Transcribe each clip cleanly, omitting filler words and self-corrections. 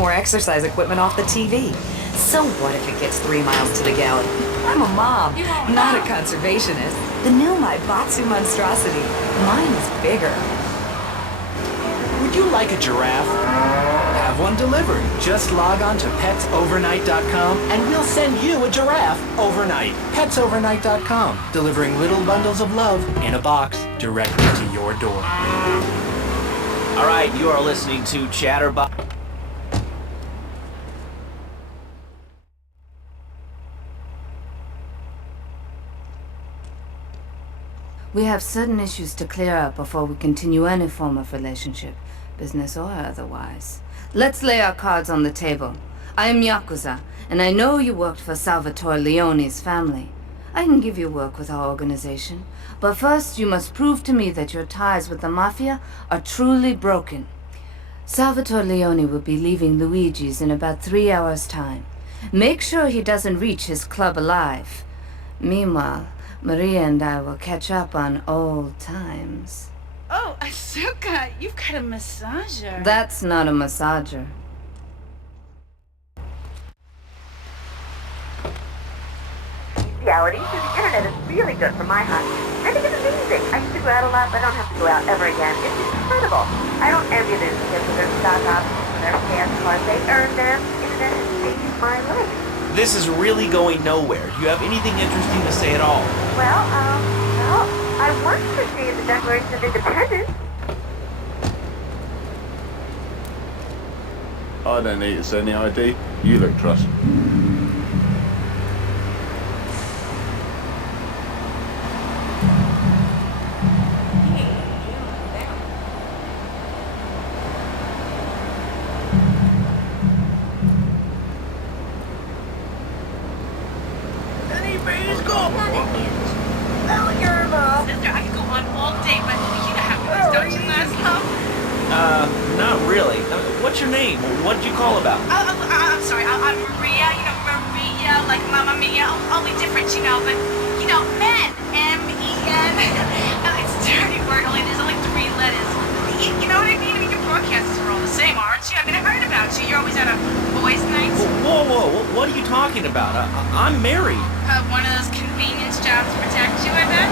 or exercise equipment off the TV. So what if it gets 3 miles to the gallon? I'm a mom, not a conservationist. The new Maibatsu monstrosity. Mine is bigger. Would you like a giraffe? Have one delivered. Just log on to petsovernight.com and we'll send you a giraffe overnight. Petsovernight.com, delivering little bundles of love in a box directly to your door. All right, you are listening to Chatterbox. We have certain issues to clear up before we continue any form of relationship, business or otherwise. Let's lay our cards on the table. I am Yakuza, and I know you worked for Salvatore Leone's family. I can give you work with our organization, but first you must prove to me that your ties with the Mafia are truly broken. Salvatore Leone will be leaving Luigi's in about 3 hours' time. Make sure he doesn't reach his club alive. Meanwhile, Maria and I will catch up on old times. Oh, Asuka, you've got a massager. That's not a massager. Reality, the internet is really good for my hobby. I think it's amazing. I used to go out a lot, but I don't have to go out ever again. It's incredible. I don't envy these kids with their stock options and their fast cars. They earned them. Internet has saved my life. This is really going nowhere. Do you have anything interesting to say at all? Well, I once received the Declaration of Independence. I don't need to send the ID. You look trust. Sister, I could go on all day, but you know how it is, don't you, Laszlo? Not really. What's your name? What did you call about? I'm sorry, I'm Maria, Maria, like Mamma Mia, only different, but, men, M-E-N. It's a dirty word, there's only 3 letters. You know what I mean? Your broadcasters are all the same, aren't you? I mean, I heard about you. You're always at a boys' night. Whoa, what are you talking about? I'm married. One of those convenience jobs to protect you, I bet?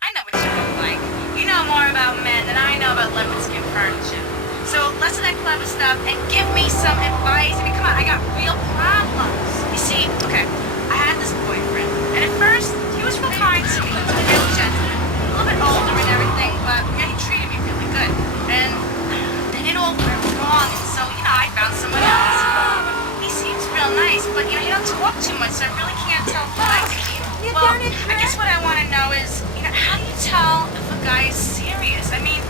I know what you look like. You know more about men than I know about leopard skin furniture. So less of that clever stuff and give me some advice. I mean, come on, I got real problems. You see, okay, I had this boyfriend, and at first, he was real kind, sweet, a real gentleman, a little bit older and everything, but he treated me really good. And then it all went wrong, and so, I found someone else. He seems real nice, but, he don't talk too much, so I really can't tell well, I guess what I want to know is, how do you tell if a guy is serious? I mean,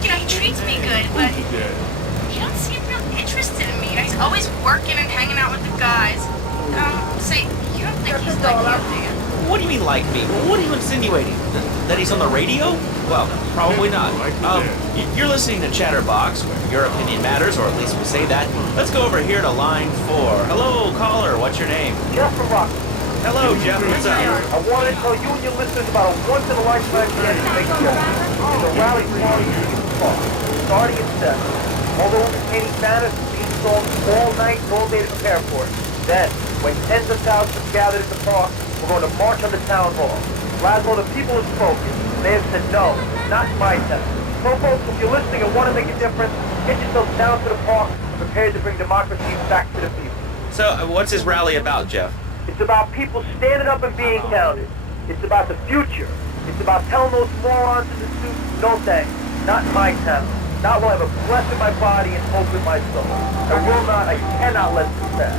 he treats me good, but he don't seem real interested in me. He's always working and hanging out with the guys. Say, you don't think he's like you, do you? What do you mean like me? What are you insinuating? That he's on the radio? Well, probably not. You're listening to Chatterbox, where your opinion matters, or at least we say that. Let's go over here to line 4. Hello, caller. What's your name? Jeff from Rockstar. Hello, Jeff. What's up? I wanted to tell you and your listeners about a once-in-a-lifetime chance to make sure. It's a rally party in the park, starting at 7. Although entertaining banners will be installed all night and all day to prepare for it. Then, when tens of thousands gathered at the park, we're going to march on the town hall. Laszlo, the people have spoken. They have said no, not my town. So folks, if you're listening and want to make a difference, get yourself down to the park and prepare to bring democracy back to the people. So, what's this rally about, Jeff? It's about people standing up and being counted. It's about the future. It's about telling those morons in the suits, no thanks, not in my town. Not while I have a breath in my body and hope in my soul. I cannot let this pass.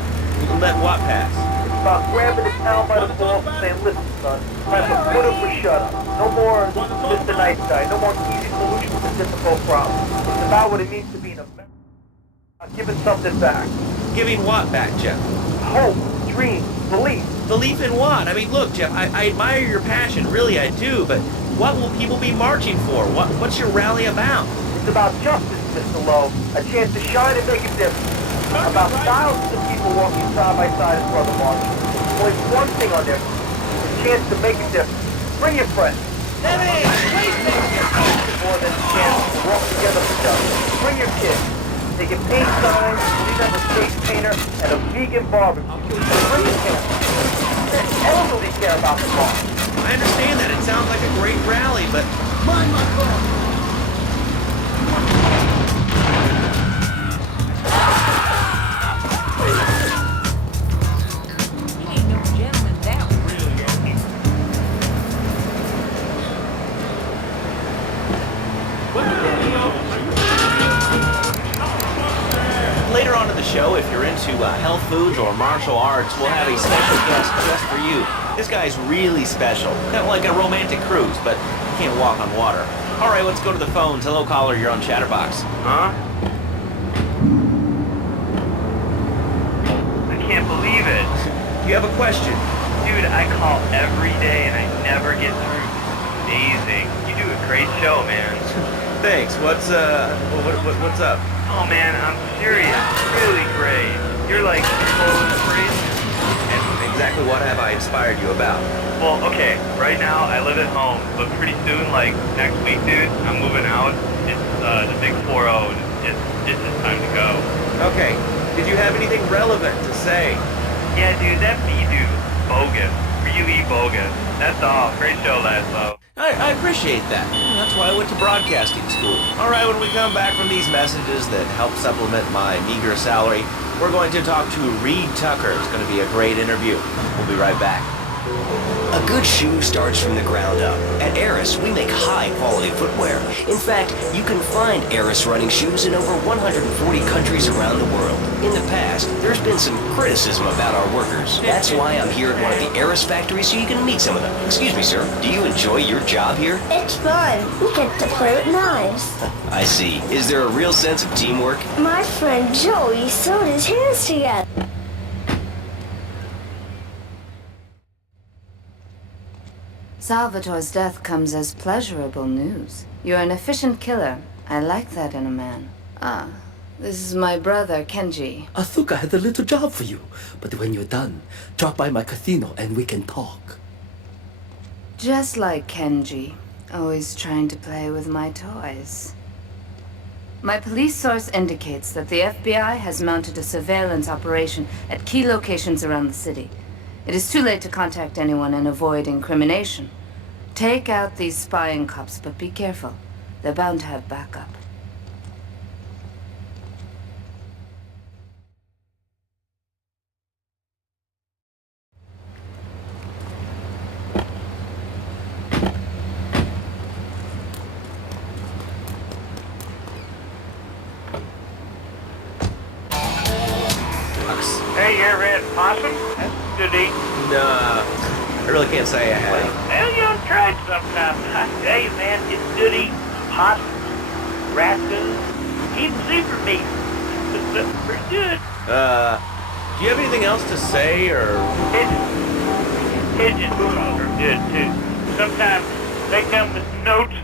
Let what pass? It's about grabbing the town by the balls and saying, listen, son, time to put up or shut up. No more Mr. Nice Guy. No more easy solutions to difficult problems. It's about what it means to be an American. Giving something back. Giving what back, Jeff? Hope, dreams, belief. Belief in what? I mean, look, Jeff, I admire your passion, really I do, but what will people be marching for? What's your rally about? It's about justice, Mr. Lowe, a chance to shine and make a difference. About thousands of people walking side by side as brother marches. Only one thing on there, a chance to make a difference. Bring your friends. More than a chance to walk together for justice. Bring your kids. They get paint signs, clean up a face painter, and a vegan barbecue. Brain cancer. The elderly care about the bar. I understand that. It sounds like a great rally, but... Mind my car! Later on in the show, if you're into health foods or martial arts, we'll have a special guest just for you. This guy's really special. Kind of like a romantic cruise, but you can't walk on water. All right, let's go to the phones. Hello, caller, you're on Chatterbox. Huh? I can't believe it. You have a question? Dude, I call every day and I never get through. Amazing. You do a great show, man. Thanks. What's up? Oh man, I'm serious. Really great. You're like so crazy. And exactly what have I inspired you about? Well, okay, right now I live at home, but pretty soon, like next week, dude, I'm moving out. It's the big 4-0, and it's just time to go. Okay. Did you have anything relevant to say? Yeah, dude, that me-do, bogus. Really bogus. That's all. Great show, Laszlo. I appreciate that. That's why I went to broadcasting school. All right, when we come back from these messages that help supplement my meager salary, we're going to talk to Reed Tucker. It's going to be a great interview. We'll be right back. A good shoe starts from the ground up. At Eris, we make high-quality footwear. In fact, you can find Eris running shoes in over 140 countries around the world. In the past, there's been some criticism about our workers. That's why I'm here at one of the Eris factories so you can meet some of them. Excuse me, sir. Do you enjoy your job here? It's fun. We get to play with knives. I see. Is there a real sense of teamwork? My friend Joey sewed his hands together. Salvatore's death comes as pleasurable news. You're an efficient killer. I like that in a man. Ah, this is my brother, Kenji. Asuka has a little job for you, but when you're done, drop by my casino and we can talk. Just like Kenji, always trying to play with my toys. My police source indicates that the FBI has mounted a surveillance operation at key locations around the city. It is too late to contact anyone and avoid incrimination. Take out these spying cops, but be careful. They're bound to have backup. Hey, you ever had possum? Good eat. Nah, I really can't say I have. Well, you ought to try it sometime. I tell you, man, it's good eating. Possum, raccoon, even zebra meat. It's pretty good. Do you have anything else to say, or...? Pigeons are good, too. Sometimes they come with notes.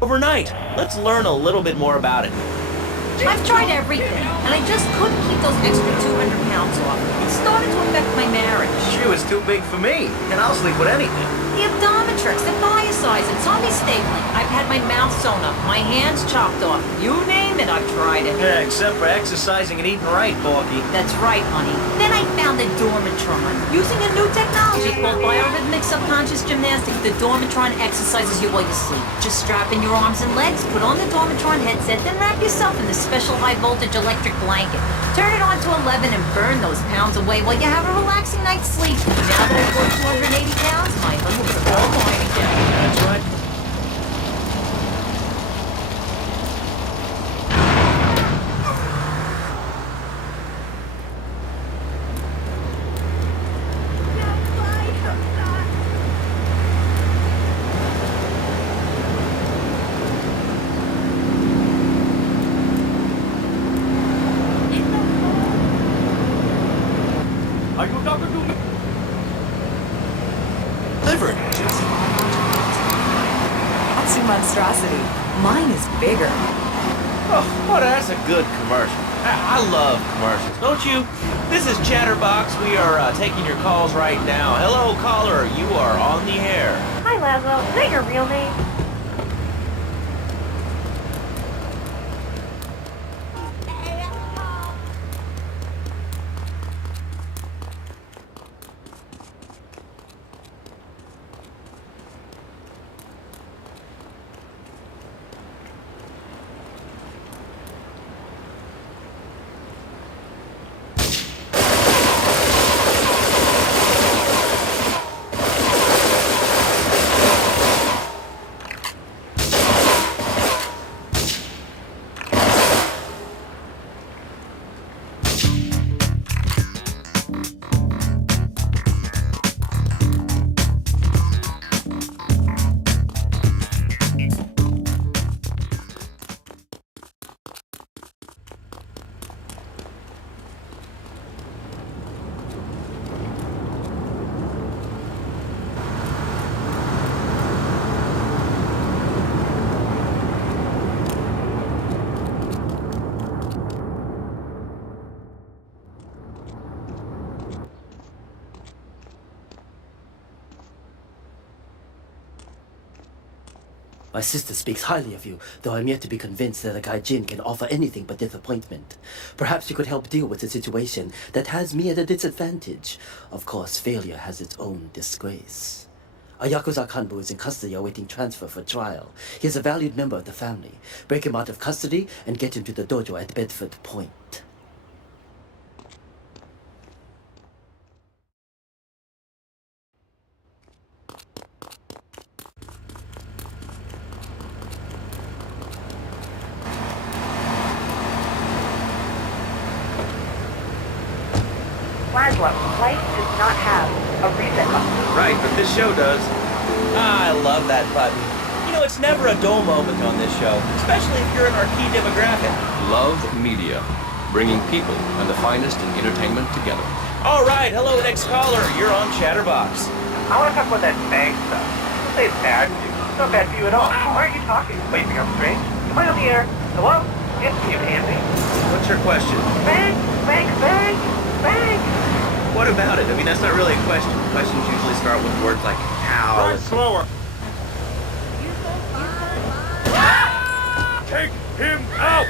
Overnight. Let's learn a little bit more about it. I've tried everything, and I just couldn't keep those extra 200 pounds off. It started to affect my marriage. She was too big for me, and I'll sleep with anything. The Abdometrix, the biocizing, tummy stapling. I've had my mouth sewn up, my hands chopped off. You name it, I've tried it. Yeah, except for exercising and eating right, Porky. That's right, honey. Then I found the Dormitron. Using a new technology called biorhythmic subconscious gymnastics, the Dormitron exercises you while you sleep. Just strap in your arms and legs, put on the Dormitron headset, then wrap yourself in this special high-voltage electric blanket. Turn it on to 11 and burn those pounds away while you have a relaxing night's sleep. Now that I've worked 280 pounds, my husband's all mine again. That's right. monstrosity. Mine is bigger. Oh, that's a good commercial. I love commercials, don't you? This is Chatterbox. We are taking your calls right now. Hello, caller. You are on the air. Hi, Laszlo. Is that your real name? My sister speaks highly of you, though I'm yet to be convinced that a guy Jin can offer anything but disappointment. Perhaps you could help deal with a situation that has me at a disadvantage. Of course, failure has its own disgrace. A Yakuza Kanbu is in custody awaiting transfer for trial. He is a valued member of the family. Break him out of custody and get him to the dojo at Bedford Point. Laszlo, life does not have a reset button. Right, but this show does. I love that button. You know, it's never a dull moment on this show, especially if you're in our key demographic. Love media, bringing people and the finest in entertainment together. All right, hello, next caller. You're on Chatterbox. I want to talk about that bang stuff. Don't say it's bad for you. It's not bad for you at all. Why are you talking? Wait, you I'm strange. Am I on the air? Hello? Yes, you can me. What's your question? Bang, bang, bang, bang. What about it? I mean, that's not really a question. Questions usually start with words like how. Drive slower. Take him out!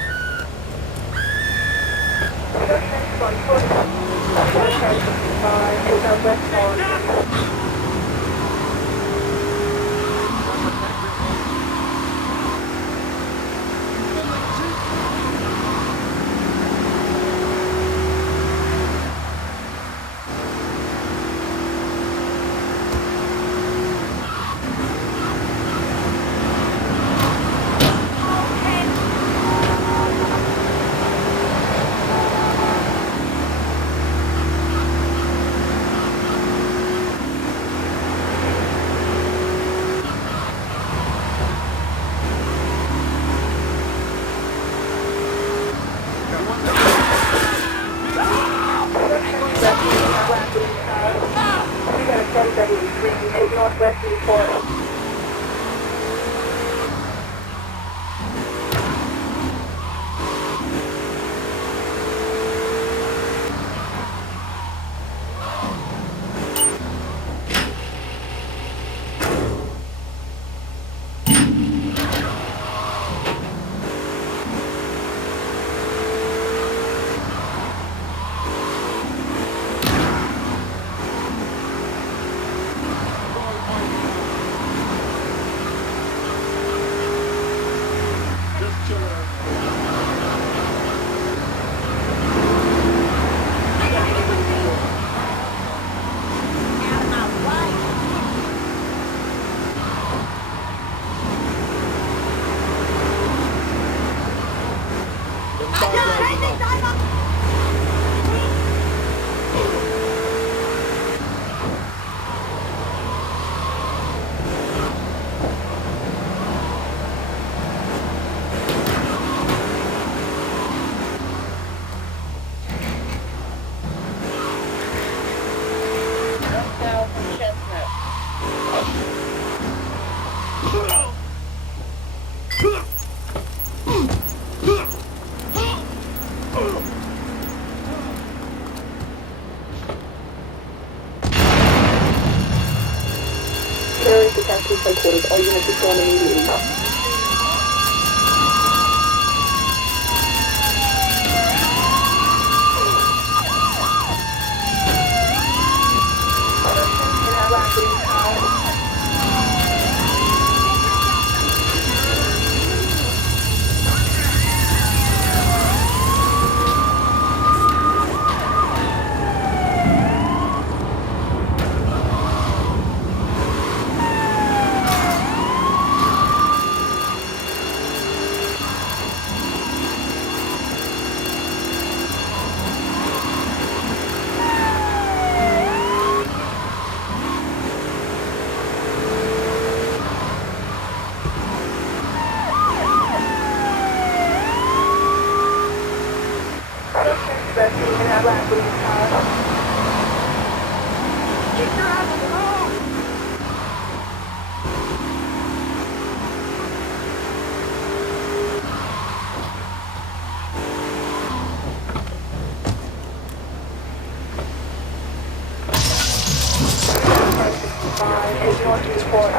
to descend immediately.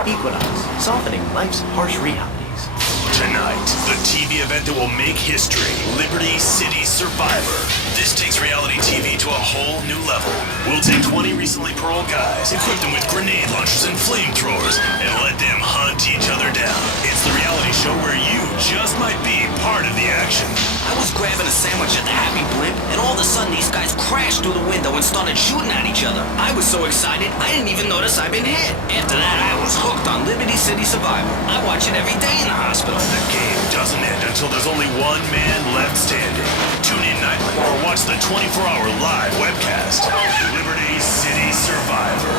Equinox, softening life's harsh realities. Tonight, the TV event that will make history, Liberty City Survivor. This takes reality TV to a whole new level. We'll take 20 recently paroled guys, equip them with grenade launchers and flamethrowers, and let them hunt each other down. It's the reality show where you just might be part of the action. I was grabbing a sandwich at the Happy Blimp, and all of a sudden these guys crashed through the window and started shooting at each other. I was so excited, I didn't even notice I'd been hit. After that, I was hooked on Liberty City Survivor. I watch it every day in the hospital. The game doesn't end until there's only one man left standing. Tune in nightly or watch the 24-hour live webcast. Liberty City Survivor.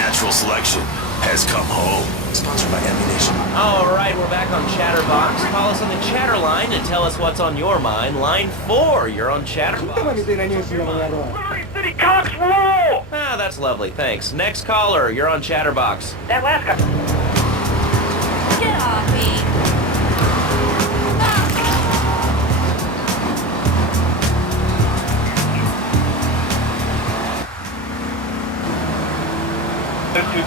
Natural selection has come home. Sponsored by Ammunition. All right, we're back on Chatterbox. Call us on the chatter line and tell us what's on your mind. Line 4, you're on Chatterbox. Liberty City cops rule! Ah, that's lovely, thanks. Next caller, you're on Chatterbox. That last guy. Get off me.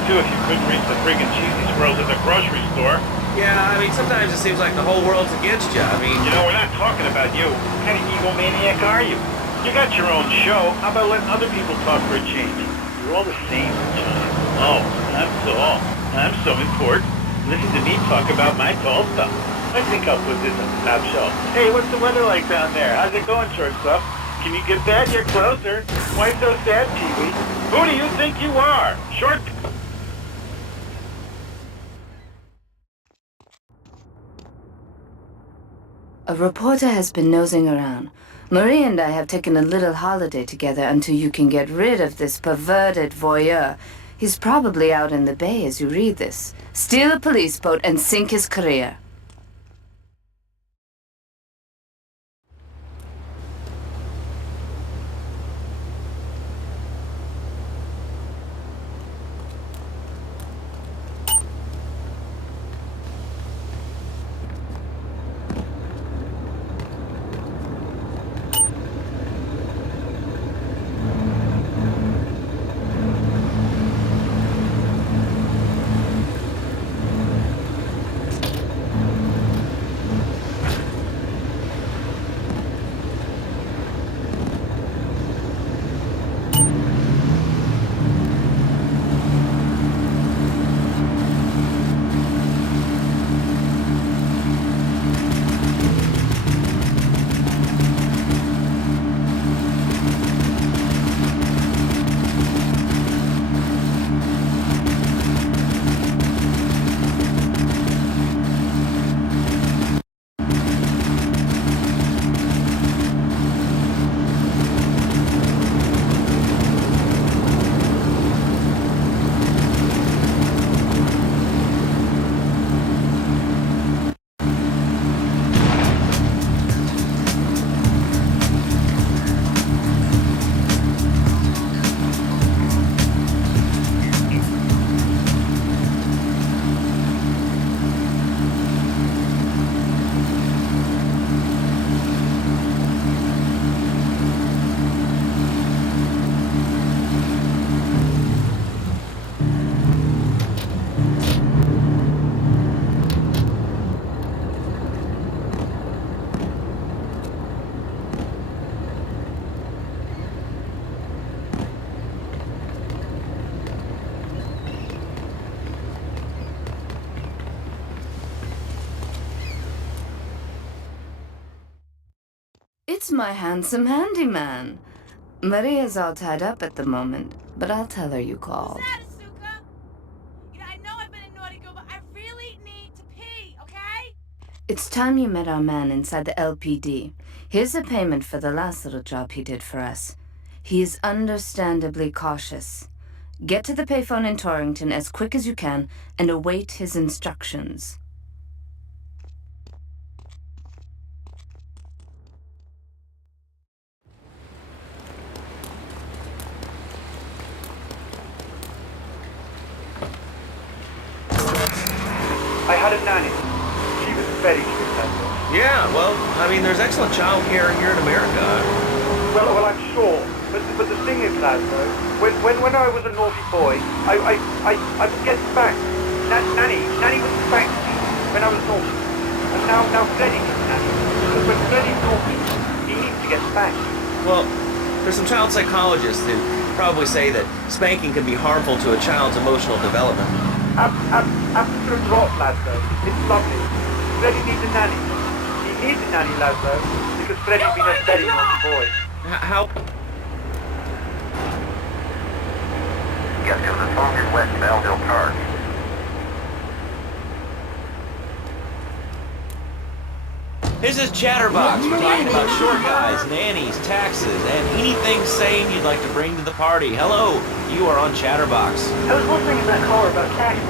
Too, if you couldn't reach the friggin' cheesy squirrels at the grocery store. Yeah, I mean, sometimes it seems like the whole world's against you. I mean... You know, we're not talking about you. What kind of egomaniac are you? You got your own show. How about letting other people talk for a change? You're all the same, John. Oh, I'm so important. Listen to me talk about my tall stuff. I think I'll put this on the top shelf. Hey, what's the weather like down there? How's it going, shortstop? Can you get that? You're closer. Why so sad, Pee-wee? Who do you think you are? Short... A reporter has been nosing around. Marie and I have taken a little holiday together until you can get rid of this perverted voyeur. He's probably out in the bay as you read this. Steal a police boat and sink his career. It's my handsome handyman. Maria's all tied up at the moment, but I'll tell her you called. I know I've been a naughty girl, but I really need to pee, okay? It's time you met our man inside the LPD. Here's a payment for the last little job he did for us. He is understandably cautious. Get to the payphone in Torrington as quick as you can and await his instructions. I had a nanny. She was very successful. Yeah, well, I mean, there's excellent child care here in America. Well, I'm sure. But the thing is, Laszlo, when I was a naughty boy, I would get spanked. Nanny would spank me when I was naughty. And now Freddy gets nanny. Because when Freddy's naughty, he needs to get spanked. Well, there's some child psychologists who probably say that spanking can be harmful to a child's emotional development. Absolute rot, Laszlo. It's lovely. Freddy needs a nanny. He needs a nanny, Laszlo, because Freddy's been a very naughty boy. How? Get to the Staunton West Belleville Park. This is Chatterbox. We're talking about short guys, nannies, taxes, and anything sane you'd like to bring to the party. Hello, you are on Chatterbox. I was listening to that caller about taxes.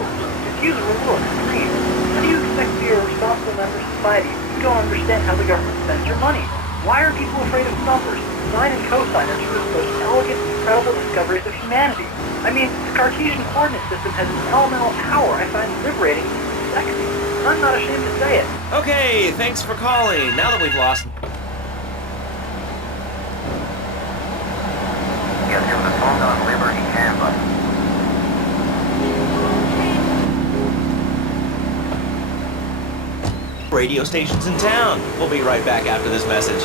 Excuse me, look, please. How do you expect to be a responsible member of society if you don't understand how the government spends your money? Why are people afraid of numbers? Sine and cosine are two of the most elegant, incredible discoveries of humanity. I mean, the Cartesian coordinate system has an elemental power I find liberating and sexy. I'm not ashamed to say it. Okay, thanks for calling. Now that we've lost... Get to the Staunton Liberty campus. radio stations in town. We'll be right back after this message.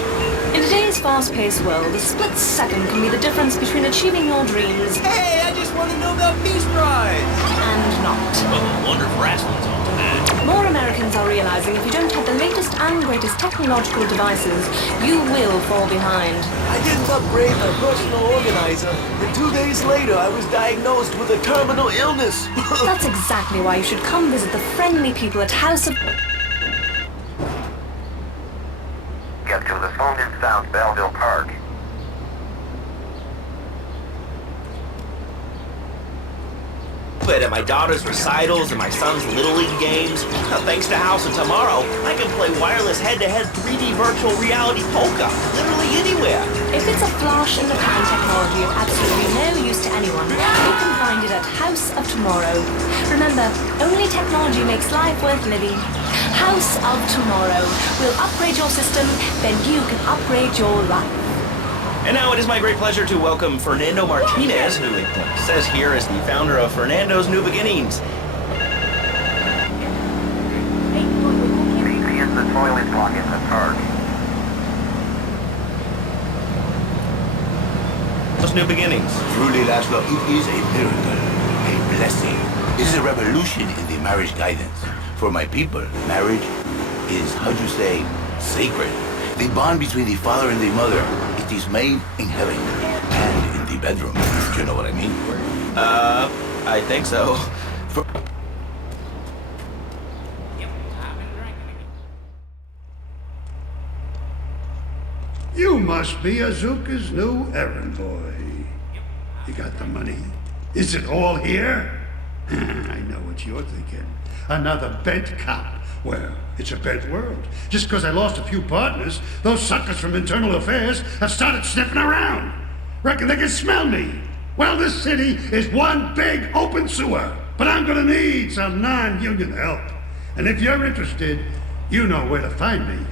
In today's fast-paced world, a split second can be the difference between achieving your dreams... Hey, I just want to know about Peace Prize! ...and not. Oh, I wonder if wrestling's on tonight. More Americans are realizing if you don't have the latest and greatest technological devices, you will fall behind. I didn't upgrade my personal organizer, and 2 days later I was diagnosed with a terminal illness. That's exactly why you should come visit the friendly people at House of... Get to the Staunton South Belleville Park. At my daughter's recitals and my son's Little League games. Thanks to House of Tomorrow, I can play wireless head-to-head 3D virtual reality polka, literally anywhere. If it's a flash in the pan technology of absolutely no use to anyone, you can find it at House of Tomorrow. Remember, only technology makes life worth living. House of Tomorrow. We'll upgrade your system, then you can upgrade your life. And now it is my great pleasure to welcome Fernando Martinez, who it says here is the founder of Fernando's New Beginnings. BP is the toilet block in the park. Those New Beginnings. Truly, Laszlo, it is a miracle, a blessing. It is a revolution in the marriage guidance. For my people, marriage is, how'd you say, sacred. The bond between the father and the mother, it is made in heaven and in the bedroom. Do you know what I mean? I think so. You must be Azuka's new errand boy. You got the money? Is it all here? I know what you're thinking. Another bent cop. Well, it's a bent world. Just because I lost a few partners, those suckers from Internal Affairs have started sniffing around. Reckon they can smell me. Well, this city is one big open sewer. But I'm gonna need some non-union help. And if you're interested, you know where to find me.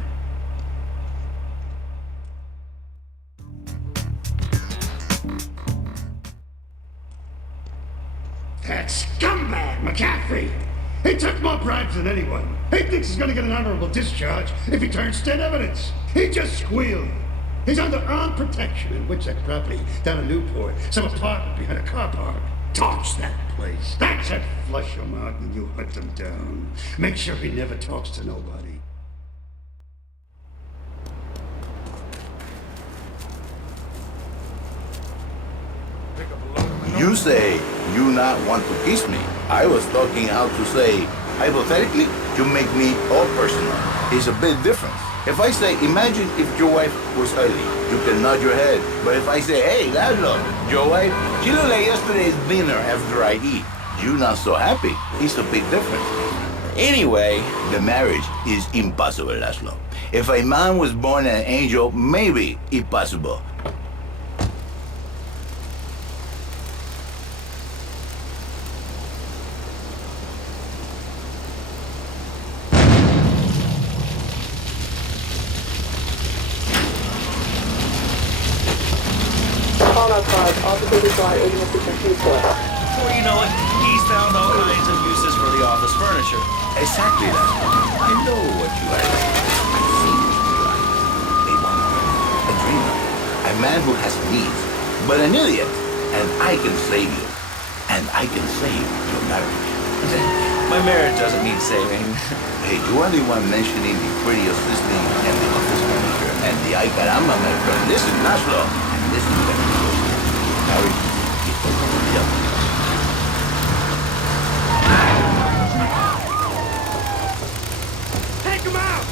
That scumbag, McCaffrey! He took more bribes than anyone. He thinks he's gonna get an honorable discharge if he turns dead evidence. He just squealed. He's under armed protection in Witchek property down in Newport, some apartment behind a car park. Torch that place. That's it. Flush him out and you hunt him down. Make sure he never talks to nobody. You say you not want to kiss me. I was talking how to say, hypothetically, you make me all personal. It's a big difference. If I say, imagine if your wife was ugly, you can nod your head. But if I say, hey, Laszlo, your wife, she looked like yesterday's dinner after I eat. You not so happy. It's a big difference. Anyway, the marriage is impossible, Laszlo. If a man was born an angel, maybe impossible. Before you know it, he's found all kinds of uses for the office furniture. Exactly, Laszlo. I know what you are like. I've seen what you are. A wanderer, a dreamer, a man who has needs, but an idiot. And I can save you. And I can save your marriage. My marriage doesn't need saving. Hey, you are the one mentioning the pretty assistant and the office furniture and the ay caramba, my friend. Listen, Laszlo, and listen very closely. Marriage is for the devil. Take him out!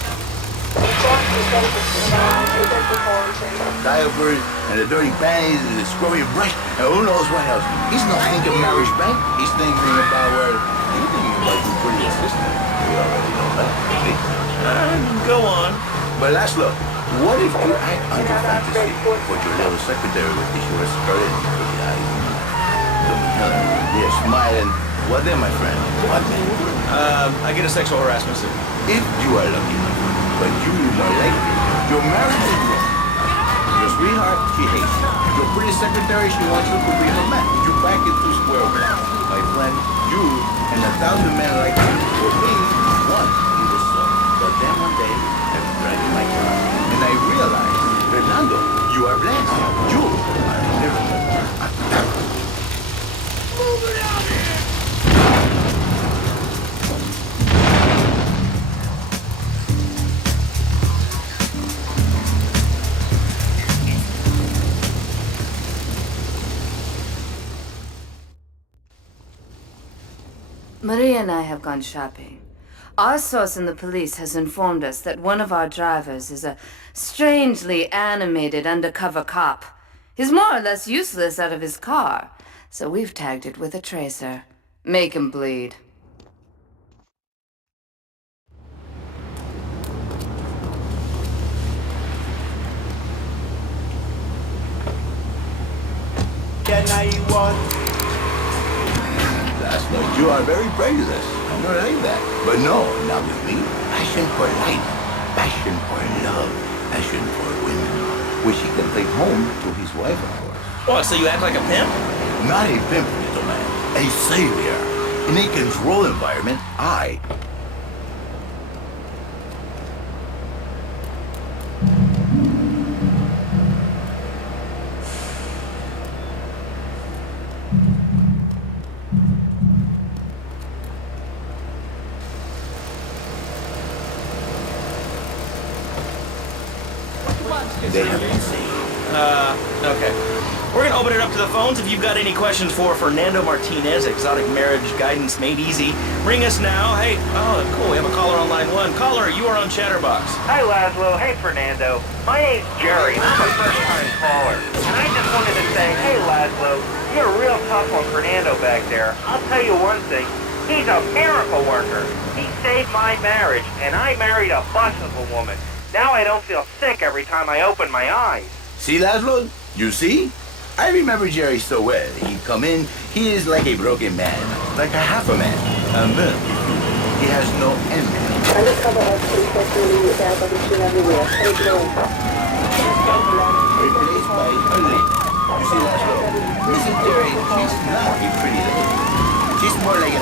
Diapers and the dirty panties and the scrubby brush and who knows what else. He's not thinking marriage bank. He's thinking about where you're thinking about your pretty assistant. We already know that. See? Go on. But Laszlo, what if you act under fantasy for your little secretary with the short skirt and pretty eyes? They're smiling. What then, my friend? What then? I get a sexual harassment suit. If you are lucky, but you more likely, your marriage is wrong. Your sweetheart, she hates you. Your pretty secretary, she wants you to be her man. You're back into square one. My friend, you and 1,000 men like you will be one in the soul. But then one day, I'm driving my car, and I realize, Fernando, you are blessed. You are a miracle. Move it out here! Maria and I have gone shopping. Our source in the police has informed us that one of our drivers is a strangely animated undercover cop. He's more or less useless out of his car, so we've tagged it with a tracer. Make him bleed. Can I want? That's like you are very prejudiced. I'm not like that. But no, not with me. Passion for life, passion for love, passion for women, which he can take home to his wife, of course. What, so you act like a pimp? Not a pimp, little man. A savior. In a controlled environment, they have been saved. Okay. We're gonna open it up to the phones. If you've got any questions for Fernando Martinez, Exotic Marriage Guidance Made Easy, ring us now. Hey, oh, cool, we have a caller on line 1. Caller, you are on Chatterbox. Hi, Laszlo. Hey, Fernando. My name's Jerry. I'm a first-time caller. And I just wanted to say, hey, Laszlo, you're real tough on Fernando back there. I'll tell you one thing. He's a miracle worker. He saved my marriage, and I married a bustling woman. Now I don't feel sick every time I open my eyes. See, Laszlo? You see? I remember Jerry so well. He come in, he is like a broken man, like a half a man. He has no end. Replaced by ugly. You see, Laszlo? Mrs. Jerry, she's not a pretty lady. She's more like a...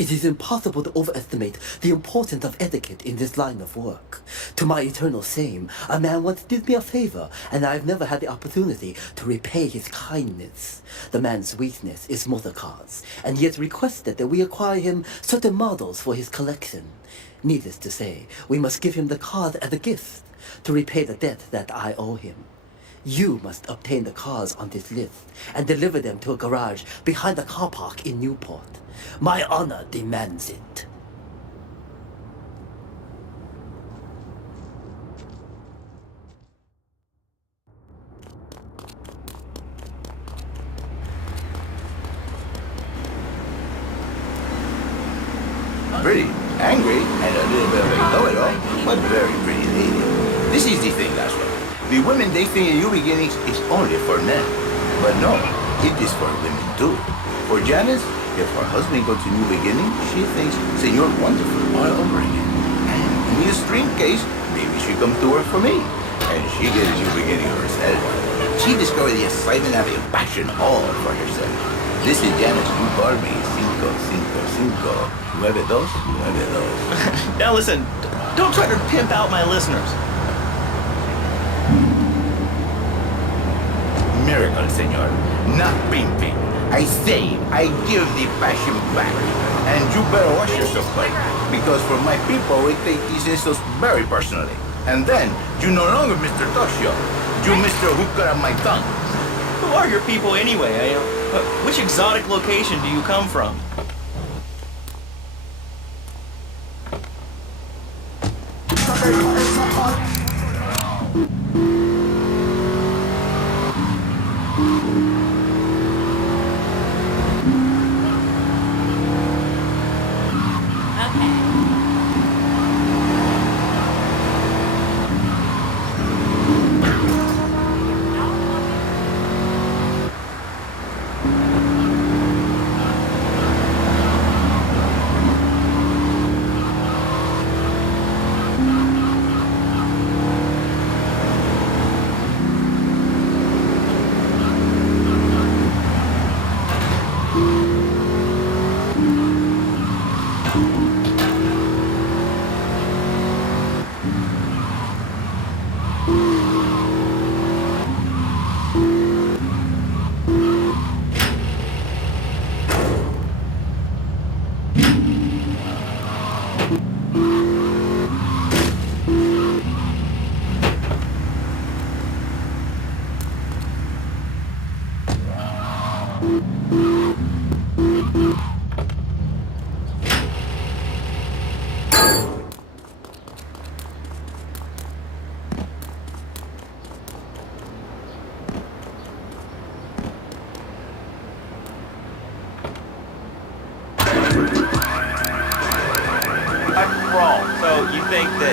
It is impossible to overestimate the importance of etiquette in this line of work. To my eternal shame, a man once did me a favor, and I've never had the opportunity to repay his kindness. The man's weakness is motor cars, and he has requested that we acquire him certain models for his collection. Needless to say, we must give him the cars as a gift to repay the debt that I owe him. You must obtain the cars on this list and deliver them to a garage behind the car park in Newport. My honor demands it. Pretty, angry, and a little bit of a know-it-all, but very pretty lady. This is the thing, Laszlo. The women they think in new beginnings is only for men. But no, it is for women too. For Janice, if her husband goes to new beginning, she thinks Senor Wonderful all over again. And in the extreme case, maybe she comes to work for me. And she gets a new beginning herself. She discovered the excitement of a passion all for herself. This is Janice, you call me 555 9292. Now listen, don't try to pimp out my listeners. Miracle, senor. Not pimping. I say, I give the passion back. And you better watch yourself, buddy. Because for my people, we take these insults very personally. And then, you no longer Mr. Toshio. You Mr. Hookah on my tongue. Who are your people anyway? Which exotic location do you come from?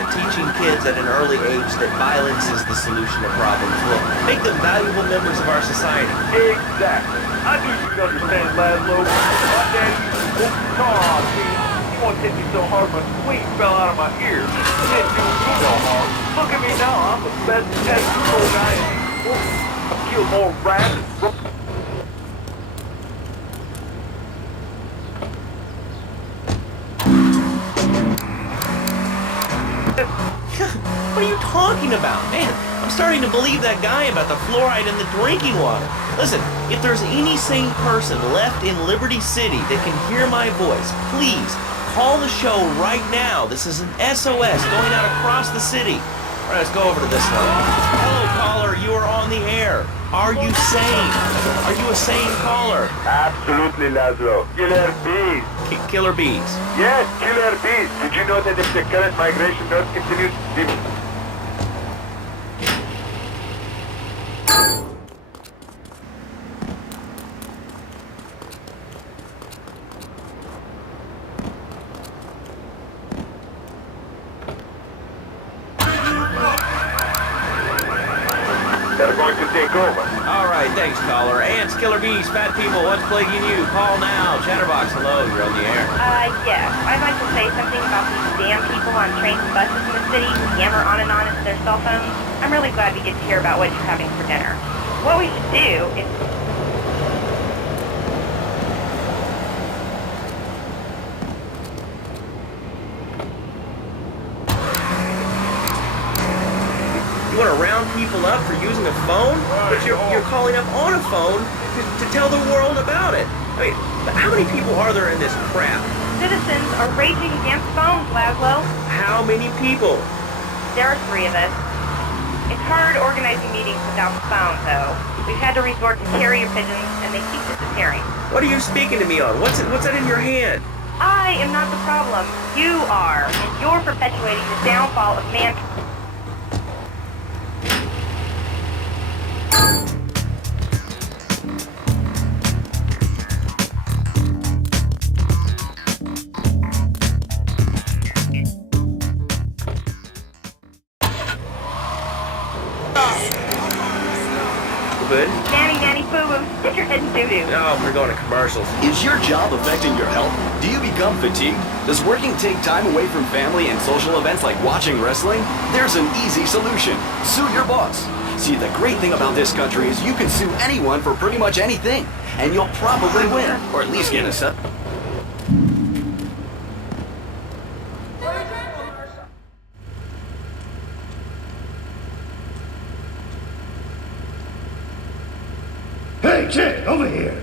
Teaching kids at an early age that violence is the solution to problems will make them valuable members of our society. Exactly. I knew you'd understand, Laszlo. My daddy used to whoop the tar on me. He once hit me so hard my queen fell out of my ear. It didn't do me no harm. Look at me now. I'm the best pet control guy in the world. I've killed more rats. What are you talking about? Man, I'm starting to believe that guy about the fluoride in the drinking water. Listen, if there's any sane person left in Liberty City that can hear my voice, please call the show right now. This is an SOS going out across the city. All right, let's go over to this one. Hello, caller. You are on the air. Are you sane? Are you a sane caller? Absolutely, Laszlo. Killer bees. Killer bees? Yes, killer bees. Did you know that if the current migration rate continues, they're going to take over. All right, thanks, caller. Ants, killer bees, fat people, what's plaguing you? Call now. Chatterbox, hello, you're on the air. Yes. I'd like to say something about these damn people on trains and buses in the city who yammer on and on into their cell phones. I'm really glad we get to hear about what you're having for dinner. What we should do is... people up for using a phone, but you're calling up on a phone to tell the world about it. I mean, how many people are there in this crap? Citizens are raging against phones, Laszlo. How many people? There are 3 of us. It's hard organizing meetings without the phone, though. We've had to resort to carrier pigeons, and they keep disappearing. What are you speaking to me on? What's that in your hand? I am not the problem. You are, and you're perpetuating the downfall of mankind. Good. Nanny, boo-boo, stick your head in doo-doo. Oh, we're going to commercials. Is your job affecting your health? Do you become fatigued? Does working take time away from family and social events like watching wrestling? There's an easy solution. Sue your boss. See, the great thing about this country is you can sue anyone for pretty much anything, and you'll probably win, or at least get a set. Hey, Jay, over here.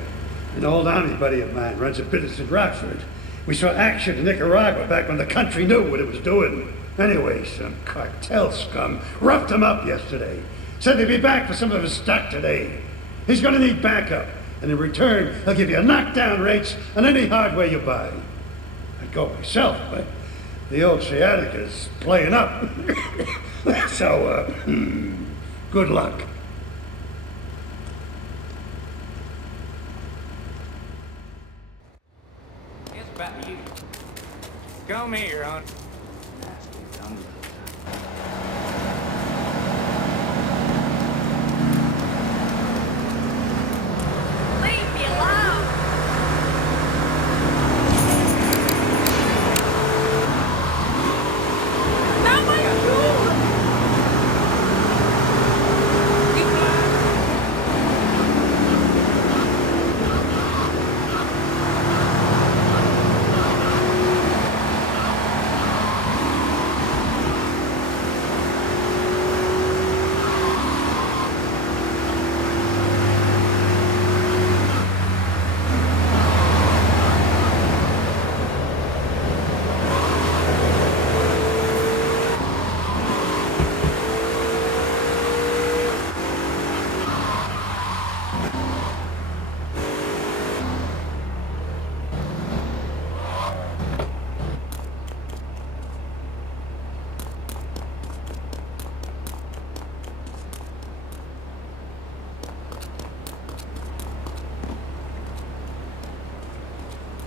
An old army buddy of mine runs a business in Rockford. We saw action in Nicaragua back when the country knew what it was doing. Anyway, some cartel scum roughed him up yesterday. Said they'd be back for some of his stock today. He's gonna need backup, and in return, he'll give you knockdown rates on any hardware you buy. I'd go myself, but the old sciatica's playing up. So, good luck. About you. Come here, hon. Leave me alone! No, my God!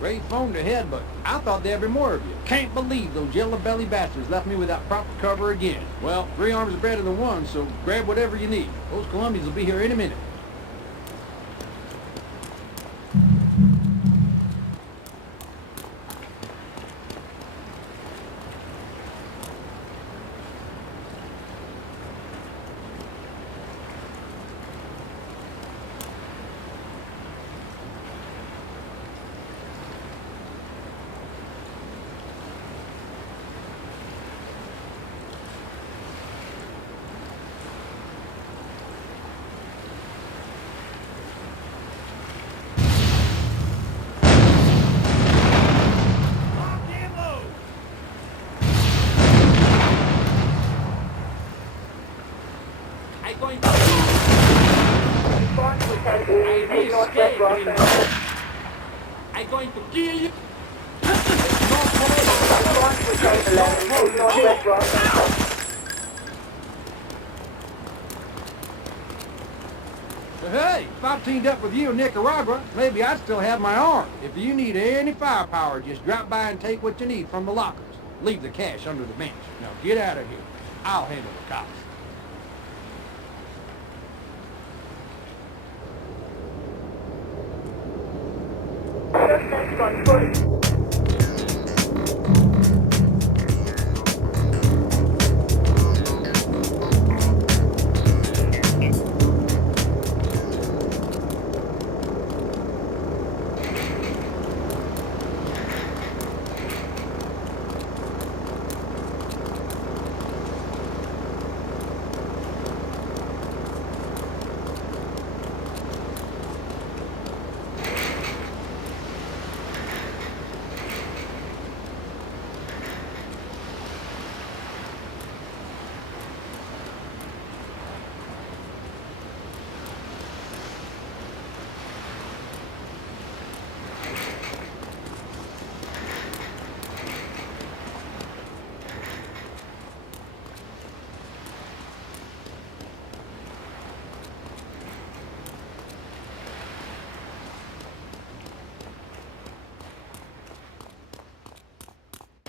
Great phone to head, but I thought there'd be more of you. Can't believe those yellow-belly bastards left me without proper cover again. Well, 3 arms are better than 1, so grab whatever you need. Those Colombians will be here any minute. I'm going to kill you. Hey, if I teamed up with you in Nicaragua, maybe I'd still have my arm. If you need any firepower, just drop by and take what you need from the lockers. Leave the cash under the bench. Now get out of here. I'll handle the cops.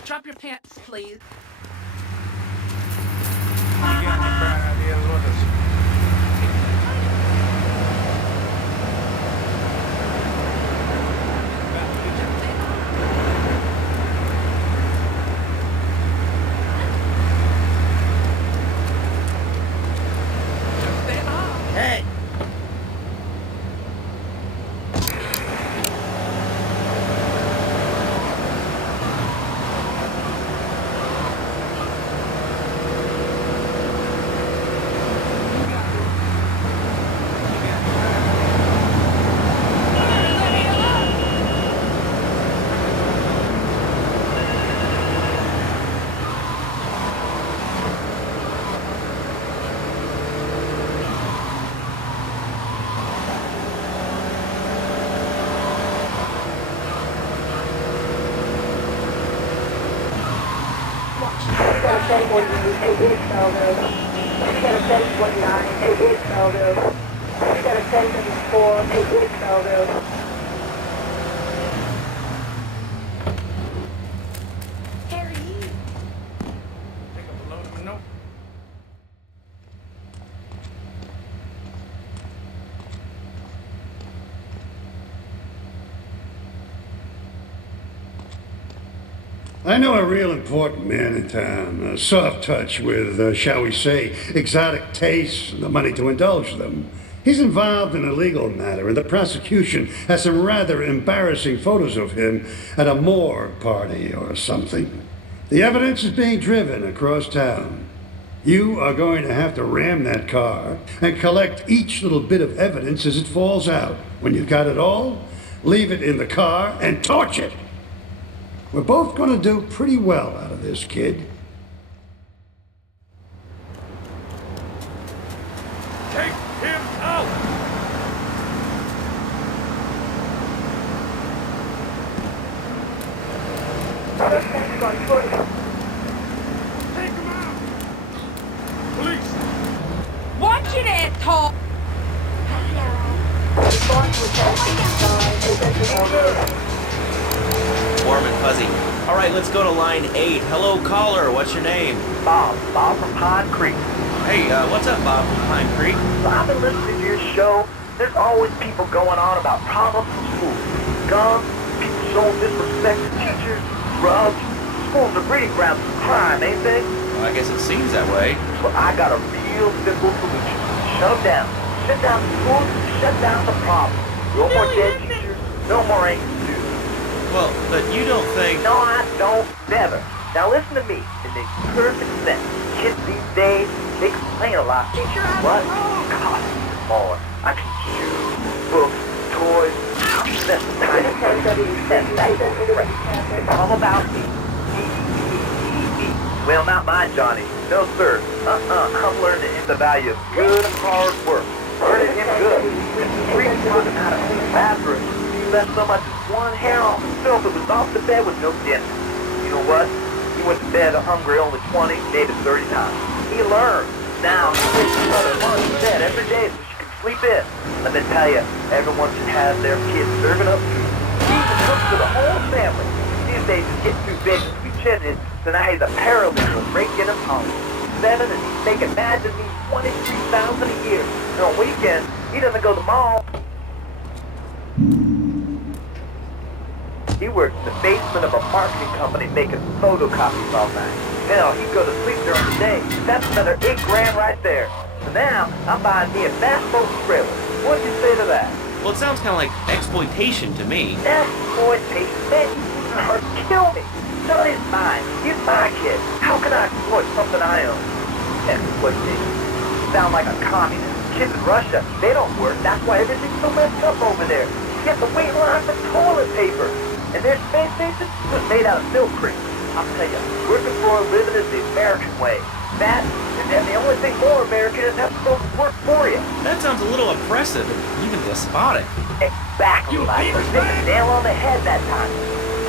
Drop your pants, please. You got any bright ideas what this? Hey! I know a real important man in town, a soft touch with, shall we say, exotic tastes and the money to indulge them. He's involved in a legal matter, and the prosecution has some rather embarrassing photos of him at a morgue party or something. The evidence is being driven across town. You are going to have to ram that car and collect each little bit of evidence as it falls out. When you've got it all, leave it in the car and torch it. We're both going to do pretty well out of this, kid. Take him out! Take him out! Police! Watch it, asshole! Warm and fuzzy. All right, let's go to line 8. Hello, caller. What's your name? Bob from Pine Creek. Hey, what's up, Bob from Pine Creek? So I've been listening to your show. There's always people going on about problems in school. Guns, people showing disrespect to teachers, drugs. Schools are breeding grounds for crime, ain't they? Well, I guess it seems that way. So I got a real simple solution. Shut them down. Shut down the schools, shut down the problem. No more dead teachers, no more angry students. Well, but you don't think... No, I don't. Never. Now listen to me. It makes perfect sense. Kids these days, they complain a lot. Teacher, what? God, smaller. I can shoes, books, toys. That's the kind of person it's all about me. Well, not mine, Johnny. No, sir. I'm learning the value of good, hard work. Learning him good. Reading talking how to clean bathrooms. He left so much as one hair on himself that was off the bed with no dinner. You know what? He went to bed hungry only 20, maybe 30 times. He learned. Now, he takes another lunch in bed every day so she can sleep in. Let me tell you, everyone should have their kids serving up food. He even cooks for the whole family. These days it's getting too big to be chitted, so now he's a paralegal breaking him home. 7 and he's making mad to me $23,000 a year. And on weekends, he doesn't go to the mall. He works in the basement of a marketing company making photocopies all night. Hell, he'd go to sleep during the day. That's another $8 grand right there. So now, I'm buying me a fast boat trailer. What'd you say to that? Well, it sounds kind of like exploitation to me. Exploitation? Man, you hard to kill me. Son is mine. He's my kid. How can I exploit something I own? Exploitation. You sound like a communist. Kids in Russia, they don't work. That's why everything's so messed up over there. You have to wait line for toilet paper. And their space station was made out of milk cream. I'll tell you, working for a living is the American way. That, and the only thing more American is have folks work for you. That sounds a little oppressive and even despotic. Exactly. Like you hit the nail on the head that time.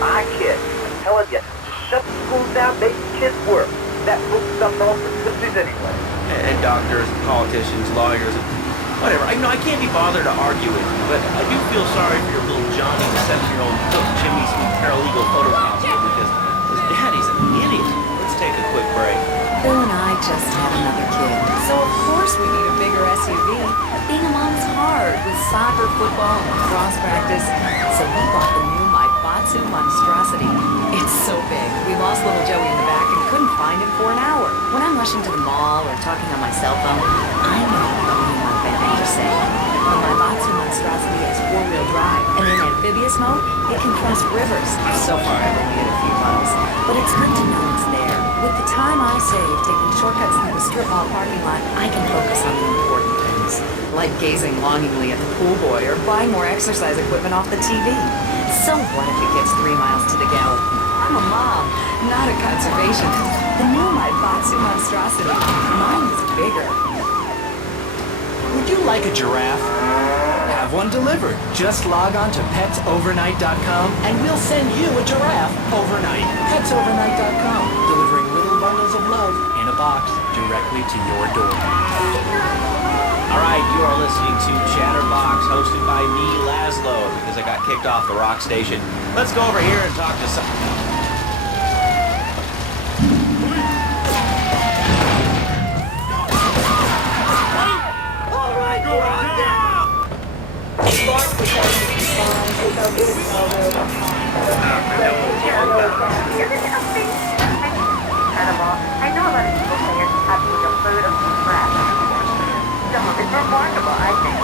My kid, I'm telling you, just shut the schools down, make the kids work. That book stuff all for sissies anyway. And doctors, politicians, lawyers, and whatever. I can't be bothered to argue with you, but I do feel sorry for your little Johnny, the 7-year-old cook chimney sweep paralegal photocopy because his daddy's a Idiot. Let's take a quick break. Bill and I just had another kid, so of course we need a bigger SUV. Being a mom's hard with soccer, football, and lacrosse practice, so we bought the new Maibatsu monstrosity. It's so big, we lost little Joey in the back and couldn't find him for an hour. When I'm rushing to the mall or talking on my cell phone, I know what me and my family are saying. The Maibatsu monstrosity has four-wheel drive, and in amphibious mode, it can cross rivers. So far, I've only hit a few puddles, but it's good to know it's there. With the time I save taking shortcuts through the strip mall parking lot, I can focus on the important things, like gazing longingly at the pool boy or buying more exercise equipment off the TV. So what if it gets 3 miles to the gallon? I'm a mom, not a conservationist. The new Maibatsu monstrosity. Mine is bigger. Would you like a giraffe? Have one delivered. Just log on to petsovernight.com and we'll send you a giraffe overnight. Petsovernight.com, delivering little bundles of love in a box directly to your door. All right, you are listening to Chatterbox, hosted by me, Laszlo, because I got kicked off the rock station. Let's go over here and talk to some... Incredible. I know a lot of people say it's absolutely a load of crap. No, it's remarkable, I think.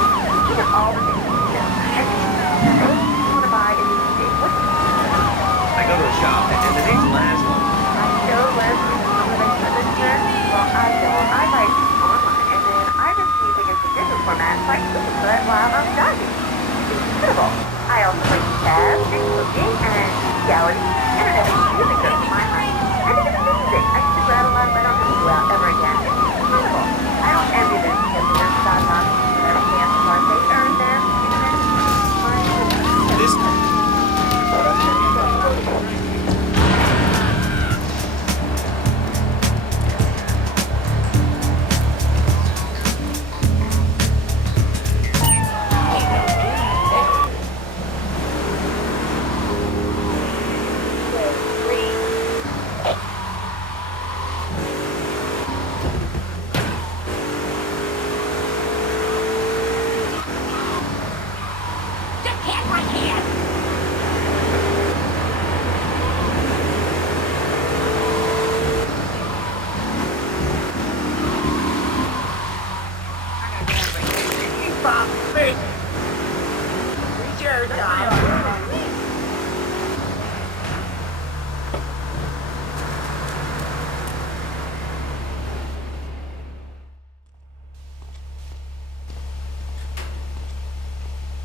Think of all the things you do. And you want to buy a new TV. I go to a shop, and the name's Laszlo. I know Leslie is a register. Well, I don't. I buy things online, and then I receive it in digital format, so I keep it good while I'm driving. It's incredible. I also like cabs and cooking and reality, internet is really good for my mind. I think it's amazing. I used to go out a lot, but I don't have to go out ever again. It's incredible. I don't envy them because they're stock on their dance card. They earn them. This...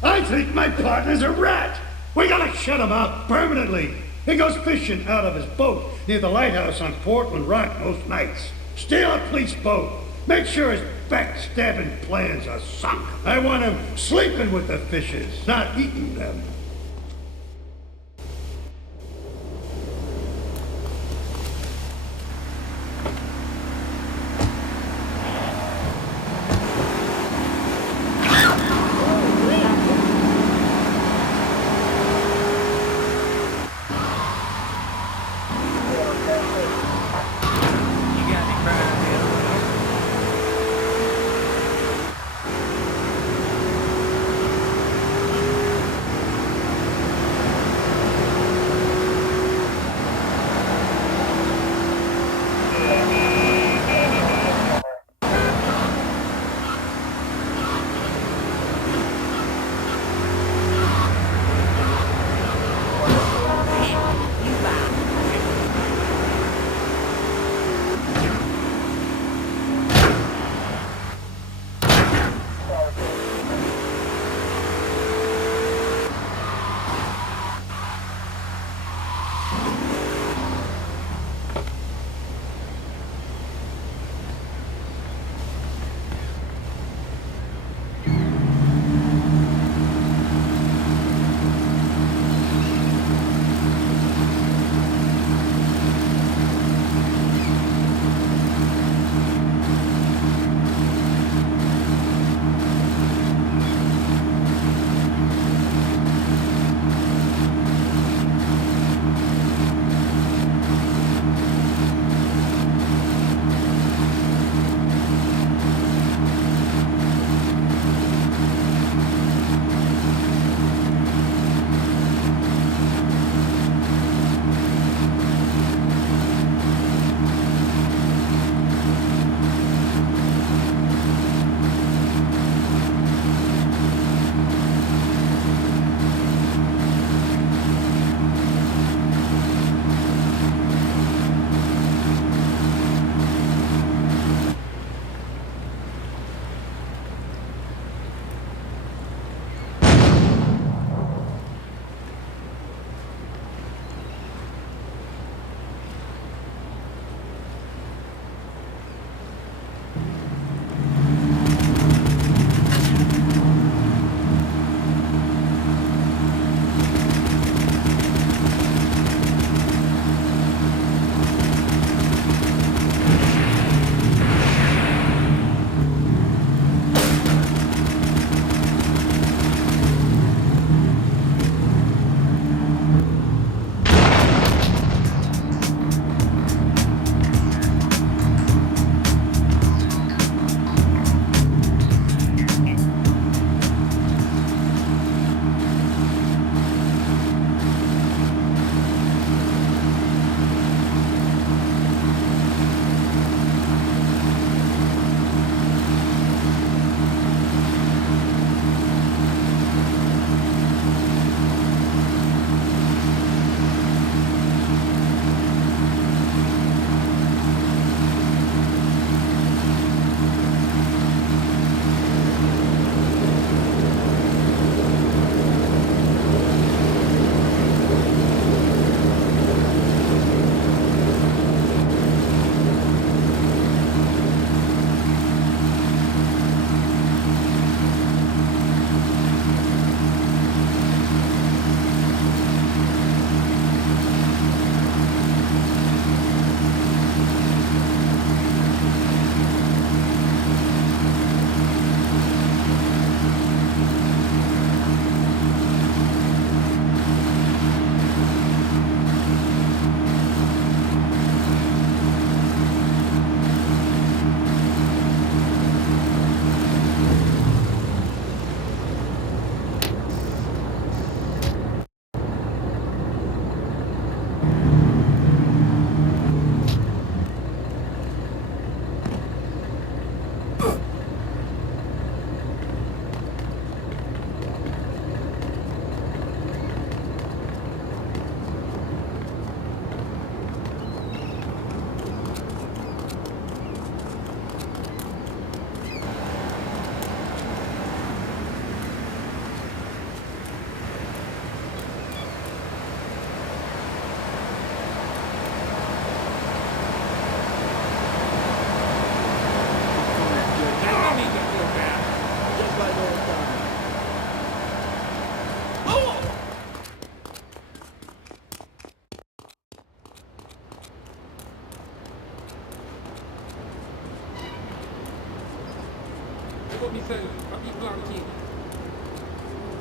I think my partner's a rat. We gotta shut him up permanently. He goes fishing out of his boat near the lighthouse on Portland Rock most nights. Steal a police boat. Make sure his backstabbing plans are sunk. I want him sleeping with the fishes, not eating them.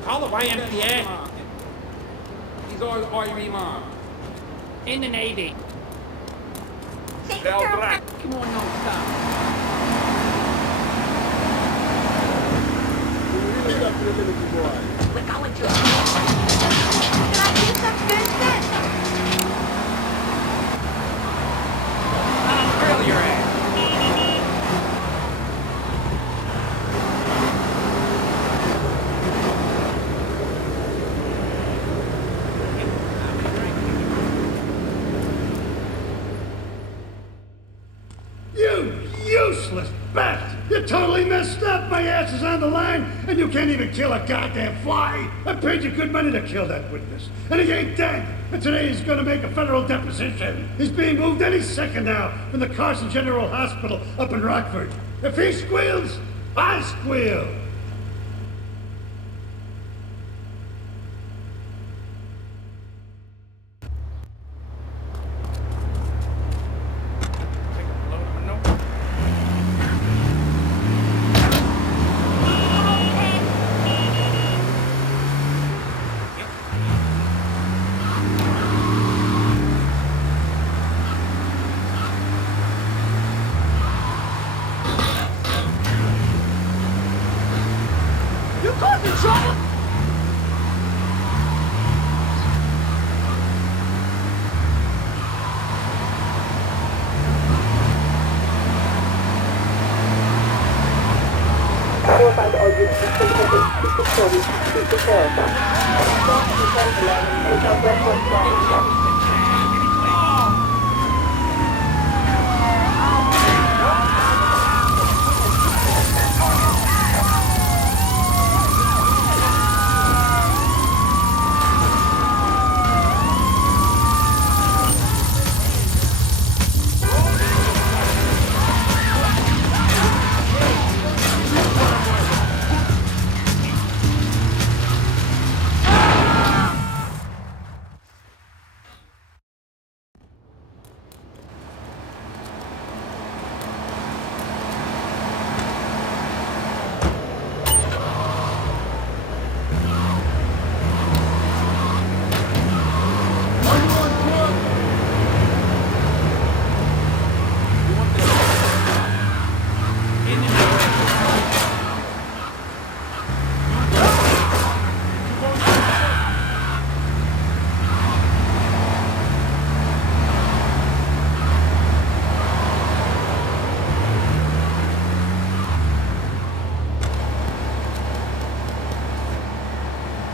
Call the YMCA. He's all your imam. In the Navy. Come on, no, stop. We're going to. Can I get some business? I'll grill your ass. You useless bat! You're totally messed up! My ass is on the line, and you can't even kill a goddamn fly! I paid you good money to kill that witness, and he ain't dead! And today he's gonna make a federal deposition! He's being moved any second now from the Carson General Hospital up in Rockford. If he squeals, I squeal!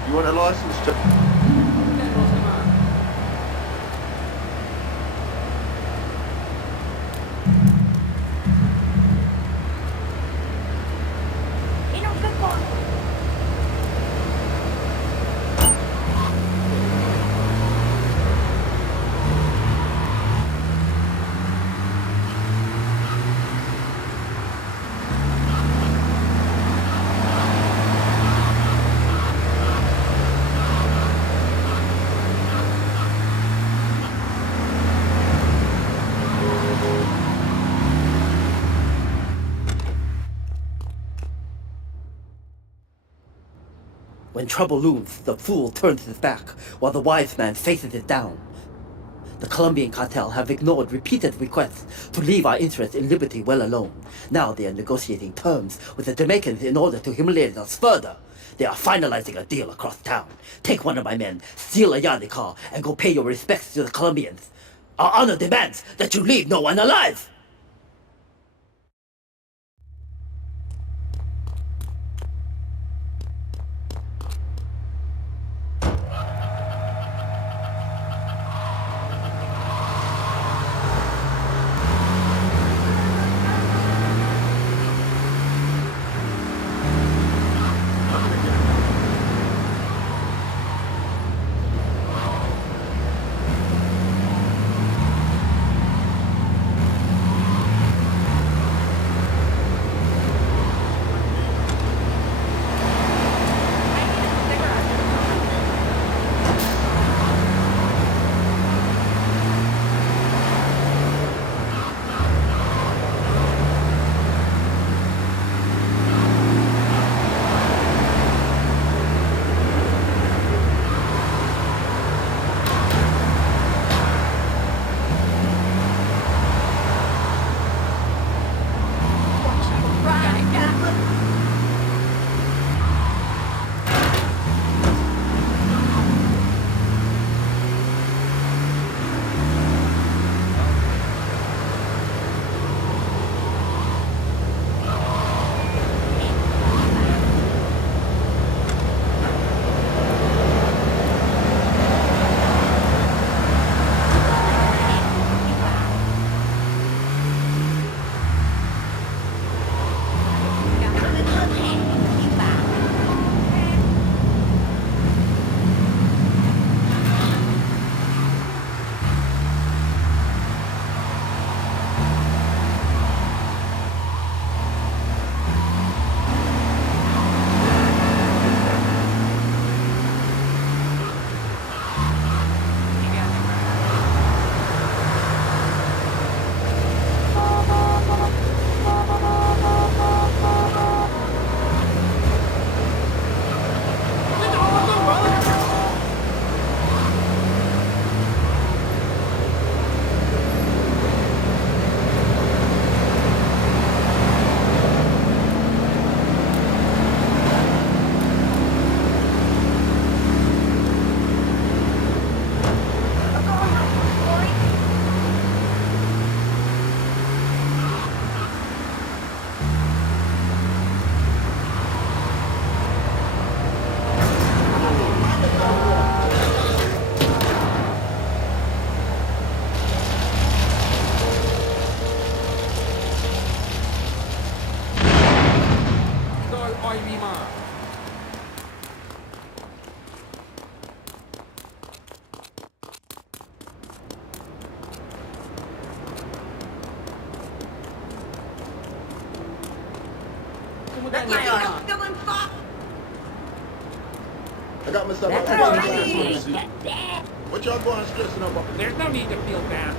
You want a license to... When trouble looms, the fool turns his back, while the wise man faces it down. The Colombian cartel have ignored repeated requests to leave our interests in liberty well alone. Now they are negotiating terms with the Jamaicans in order to humiliate us further. They are finalizing a deal across town. Take one of my men, steal a Yardi car, and go pay your respects to the Colombians. Our honor demands that you leave no one alive! 5 miles. I got myself That's a all right. What y'all going stressing about? There's no need to feel bad.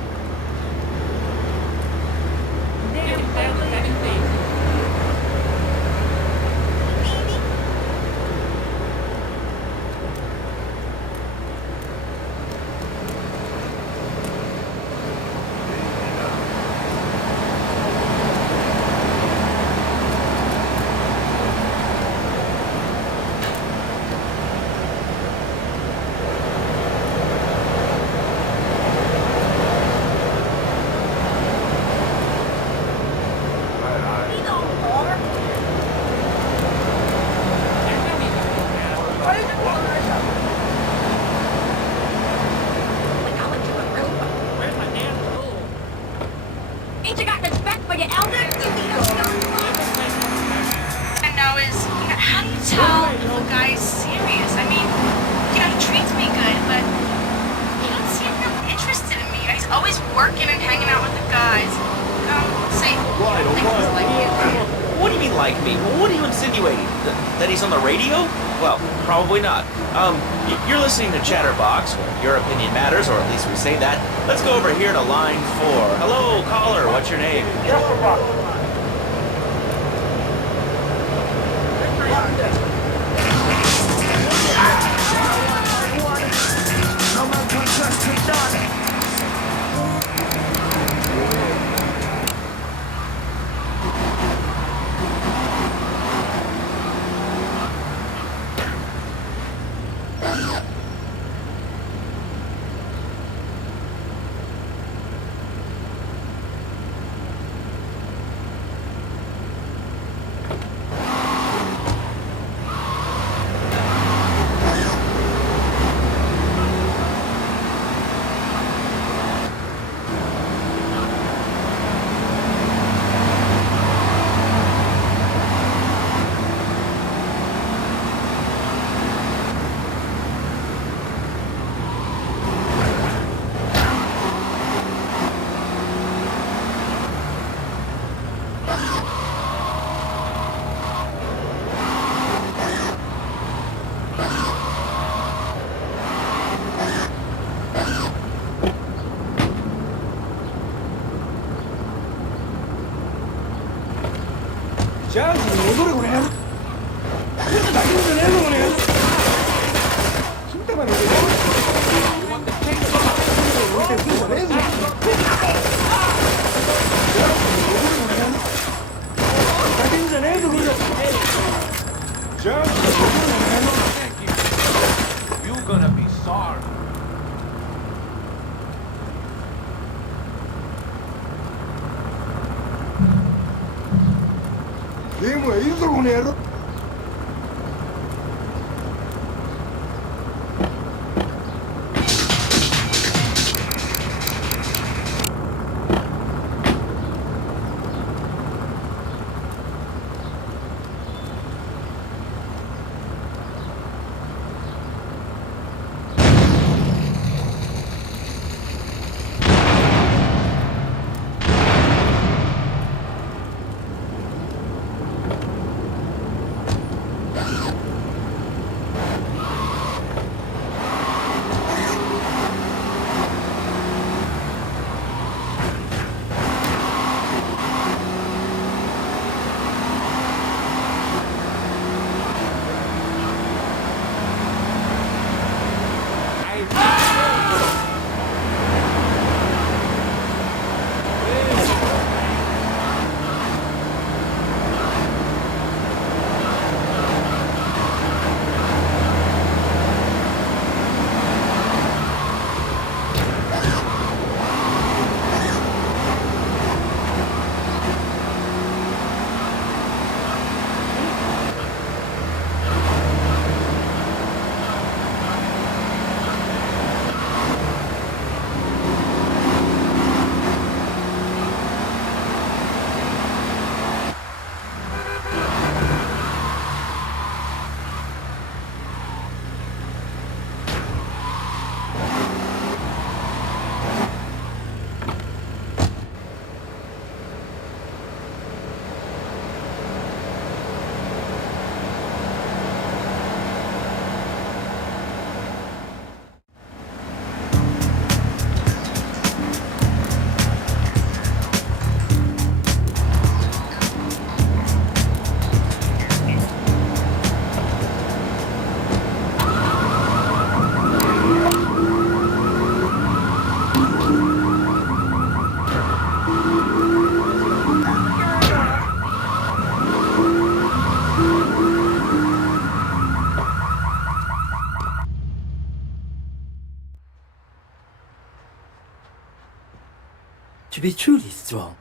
Ain't you got respect for your elders? I know is, how do you tell if a guy is serious? I mean, he treats me good, but he don't seem real interested in me. He's always working and hanging out with the guys. Say, things like you. What do you mean like me? What are you insinuating? That he's on the radio? Well, probably not. You're listening to Chatterbox, where your opinion matters, or at least we say that. Let's go over here to line 4. Hello, caller, what's your name? You're gonna be sorry. Dime, hizo un error. To be truly strong,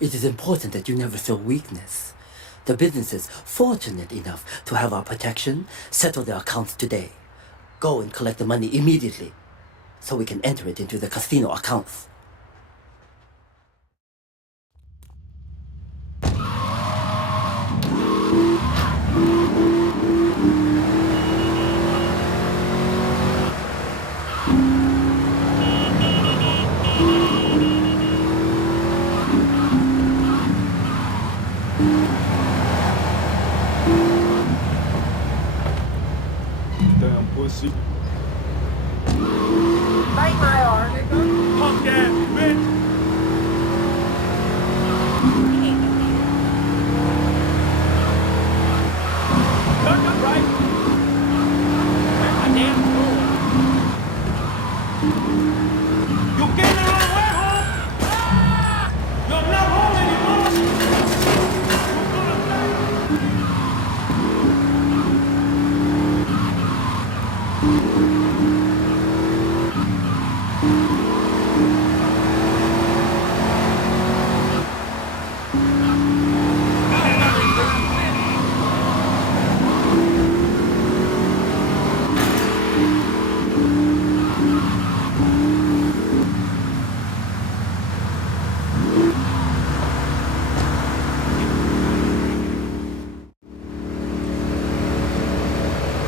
it is important that you never show weakness. The businesses fortunate enough to have our protection settle their accounts today. Go and collect the money immediately, so we can enter it into the casino accounts. Damn pussy. Bite my arm. Punk ass bitch. Duck up right. My damn fool. You came the wrong way, home. You're not home anymore.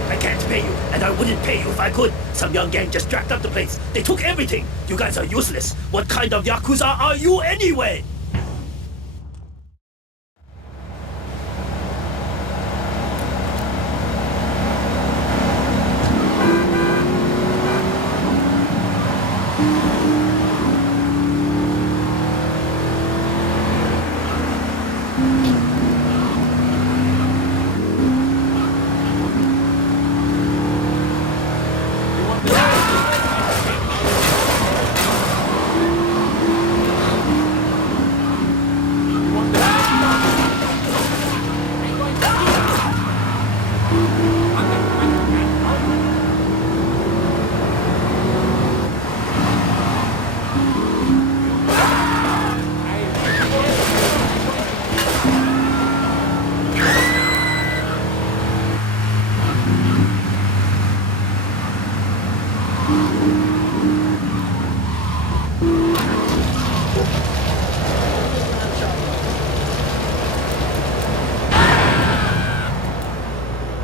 I can't pay you, and I wouldn't pay you if I could. Some young gang just jacked up the place. They took everything. You guys are useless. What kind of Yakuza are you anyway?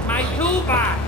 My toolbox.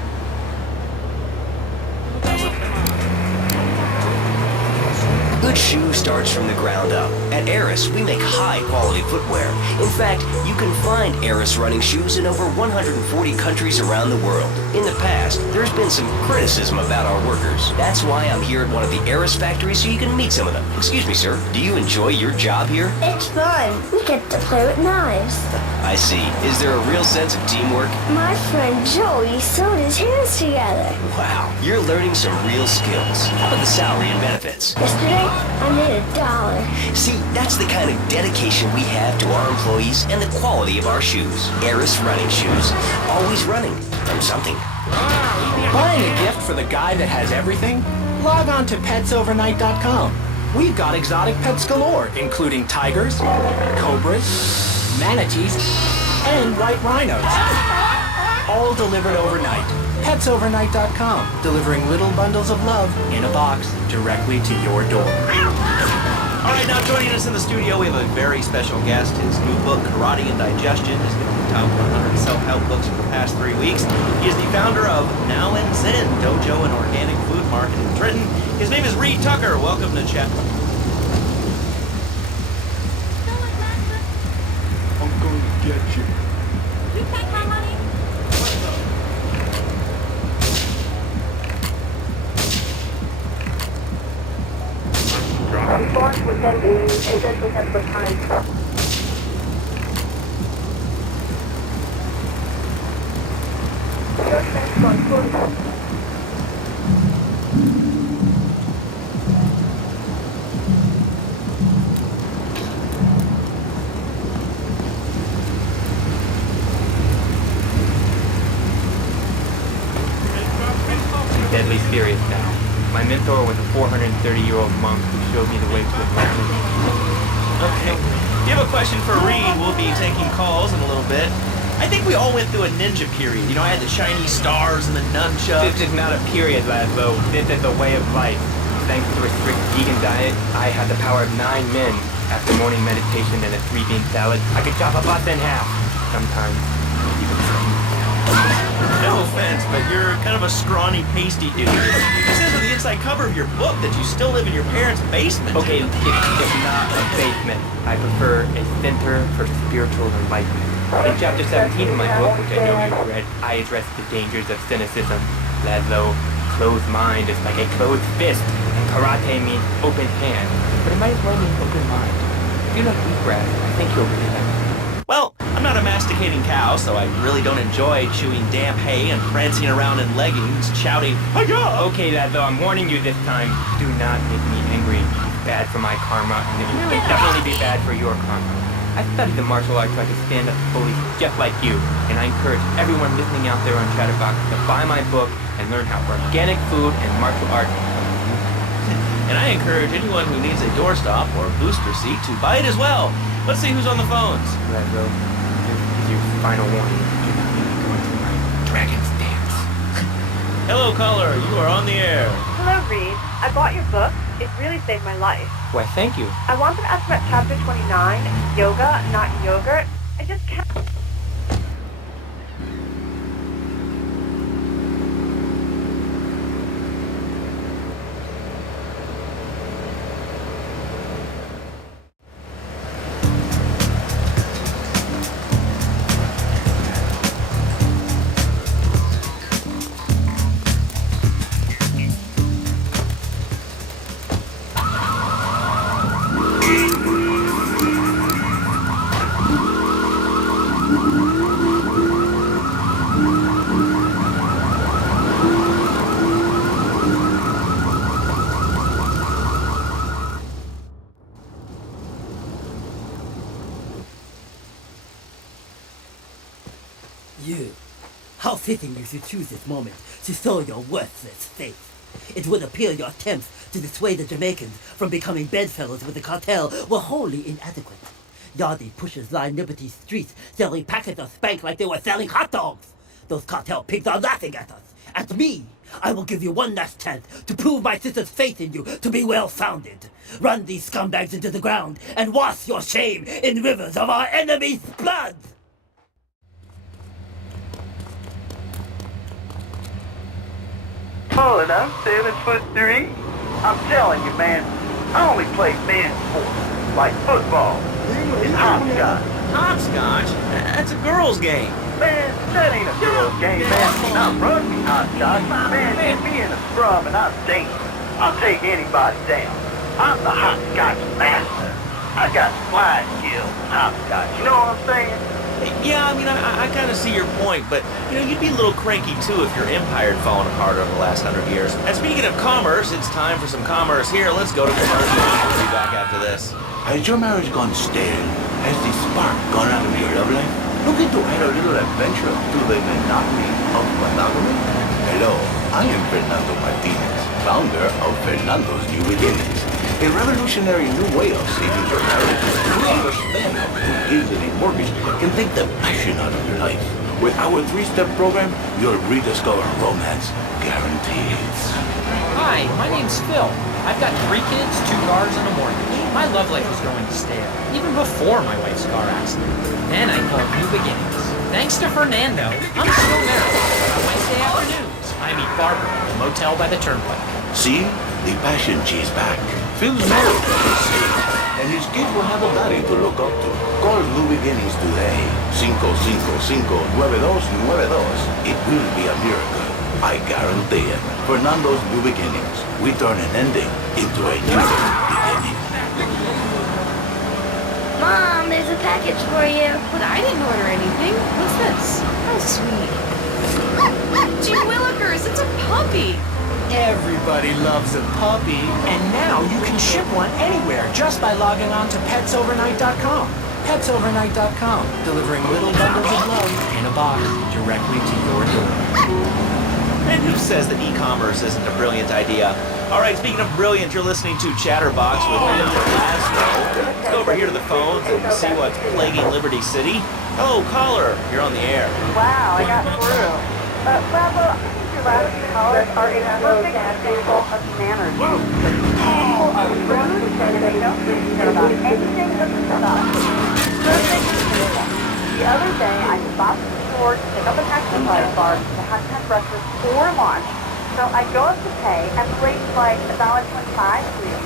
Good shoe starts from the ground up. At Eris, we make high-quality footwear. In fact, you can find Eris running shoes in over 140 countries around the world. In the past, there's been some criticism about our workers. That's why I'm here at one of the Eris factories so you can meet some of them. Excuse me, sir. Do you enjoy your job here? It's fun. We get to play with knives. I see. Is there a real sense of teamwork? My friend Joey sewed his hands together. Wow, you're learning some real skills. How about the salary and benefits? Yesterday, I made $1. See, that's the kind of dedication we have to our employees and the quality of our shoes. Eris running shoes. Always running from something. Buying a gift for the guy that has everything? Log on to petsovernight.com. We've got exotic pets galore, including tigers, cobras, manatees, and white rhinos. All delivered overnight. petsovernight.com, delivering little bundles of love in a box directly to your door. All right, now joining us in the studio, we have a very special guest. His new book, Karate and Digestion, has been in the top 100 self-help books for the past 3 weeks. He is the founder of Now and Zen Dojo and Organic Food Market in Trenton. His name is Reed Tucker. Welcome to Chat. I'm going to get you. You take my money? Deadly serious now. My mentor was a 430-year-old monk who showed me the way to enlightenment. Okay. If you have a question for Reed, we'll be taking calls in a little bit. I think we all went through a ninja period. You know, I had the shiny stars and the nunchucks. This is not a period, Laszlo. This is a way of life. Thanks to a strict vegan diet, I had the power of 9 men. After morning meditation and a 3-bean salad, I could chop a bus in half. Sometimes, even No offense, but you're kind of a scrawny, pasty dude. It says on the inside cover of your book that you still live in your parents' basement. Okay, it's not a basement. I prefer a center for spiritual enlightenment. In chapter 17 of my book, which I know you've read, I address the dangers of cynicism. Laszlo, closed mind is like a closed fist, and karate means open hand. But it might as well mean open mind. If you like wheatgrass, I think you'll really like it. Well, I'm not a masticating cow, so I really don't enjoy chewing damp hay and prancing around in leggings, shouting, "Hi-ya!" Okay, Laszlo, I'm warning you this time. Do not make me angry. It's bad for my karma, and it will definitely be bad for your karma. I studied the martial arts so I could stand up to bullies just like you, and I encourage everyone listening out there on Chatterbox to buy my book and learn how organic food and martial arts. And I encourage anyone who needs a doorstop or booster seat to buy it as well. Let's see who's on the phones. Laszlo, this is your final warning. Do not make me go into my dragon's dance. Hello, caller. You are on the air. Hello, Reed. I bought your book. It really saved my life. Why, thank you. I wanted to ask about chapter 29, yoga, not yogurt. I just can't... You. How fitting you should choose this moment to sow your worthless faith. It would appear your attempts to dissuade the Jamaicans from becoming bedfellows with the cartel were wholly inadequate. Yardy pushers line Liberty streets selling packets of spank like they were selling hot dogs. Those cartel pigs are laughing at us. At me! I will give you one last chance to prove my sister's faith in you to be well-founded. Run these scumbags into the ground and wash your shame in rivers of our enemy's blood! Pulling up 7'3". I'm telling you, man, I only play men's sports, like football and hopscotch. Hopscotch? That's a girl's game. Man, that ain't a girl's game, man. I'm rugby hopscotch. Man, get me in a scrum and I'm dangerous. I'll take anybody down. I'm the hopscotch master. I got flying skills in hopscotch. You know what I'm saying? Yeah, I mean, I kind of see your point, but, you know, you'd be a little cranky, too, if your empire had fallen apart over the last 100 years. And speaking of commerce, it's time for some commerce here. Let's go to commercial. We'll be back after this. Has your marriage gone stale? Has the spark gone out of your love life? Looking to add a little adventure to the monotony of monogamy? Hello, I am Fernando Martinez, founder of Fernando's New Beginnings, a revolutionary new way of saving your marriage. We understand how who gives it a mortgage can take the passion out of your life. With our 3-step program, you'll rediscover romance guaranteed. Hi, my name's Phil. I've got 3 kids, 2 cars, and a mortgage. My love life was going stale, even before my wife's car accident. Then I called New Beginnings. Thanks to Fernando, I'm still married. On Wednesday afternoons, I meet Barbara at the motel by the turnpike. See? The passion chase back. Phil's marriage is safe, and his kids will have a daddy to look up to. Call New Beginnings today. 555-9292. It will be a miracle. I guarantee it. Fernando's New Beginnings. We turn an ending into a new beginning. Mom, there's a package for you. But I didn't order anything. What's this? How sweet. Gee Willikers, it's a puppy. Everybody loves a puppy. And now you can ship one anywhere just by logging on to petsovernight.com. Petsovernight.com, delivering little bundles of love in a box directly to your door. And who says that e-commerce isn't a brilliant idea? All right, speaking of brilliant, you're listening to Chatterbox with Mr. Laszlo. Let's go over here to the phones and see what's plaguing Liberty City. Hello, caller. You're on the air. Wow, I got through. Bravo, I think your last two callers are a perfect example of manners. People are rude and they don't really care about anything but themselves. Perfect example. The other day, I stopped at the store to pick up an exercise bar to have breakfast for lunch. So I go up to pay, and the lady's like, $1.25, please.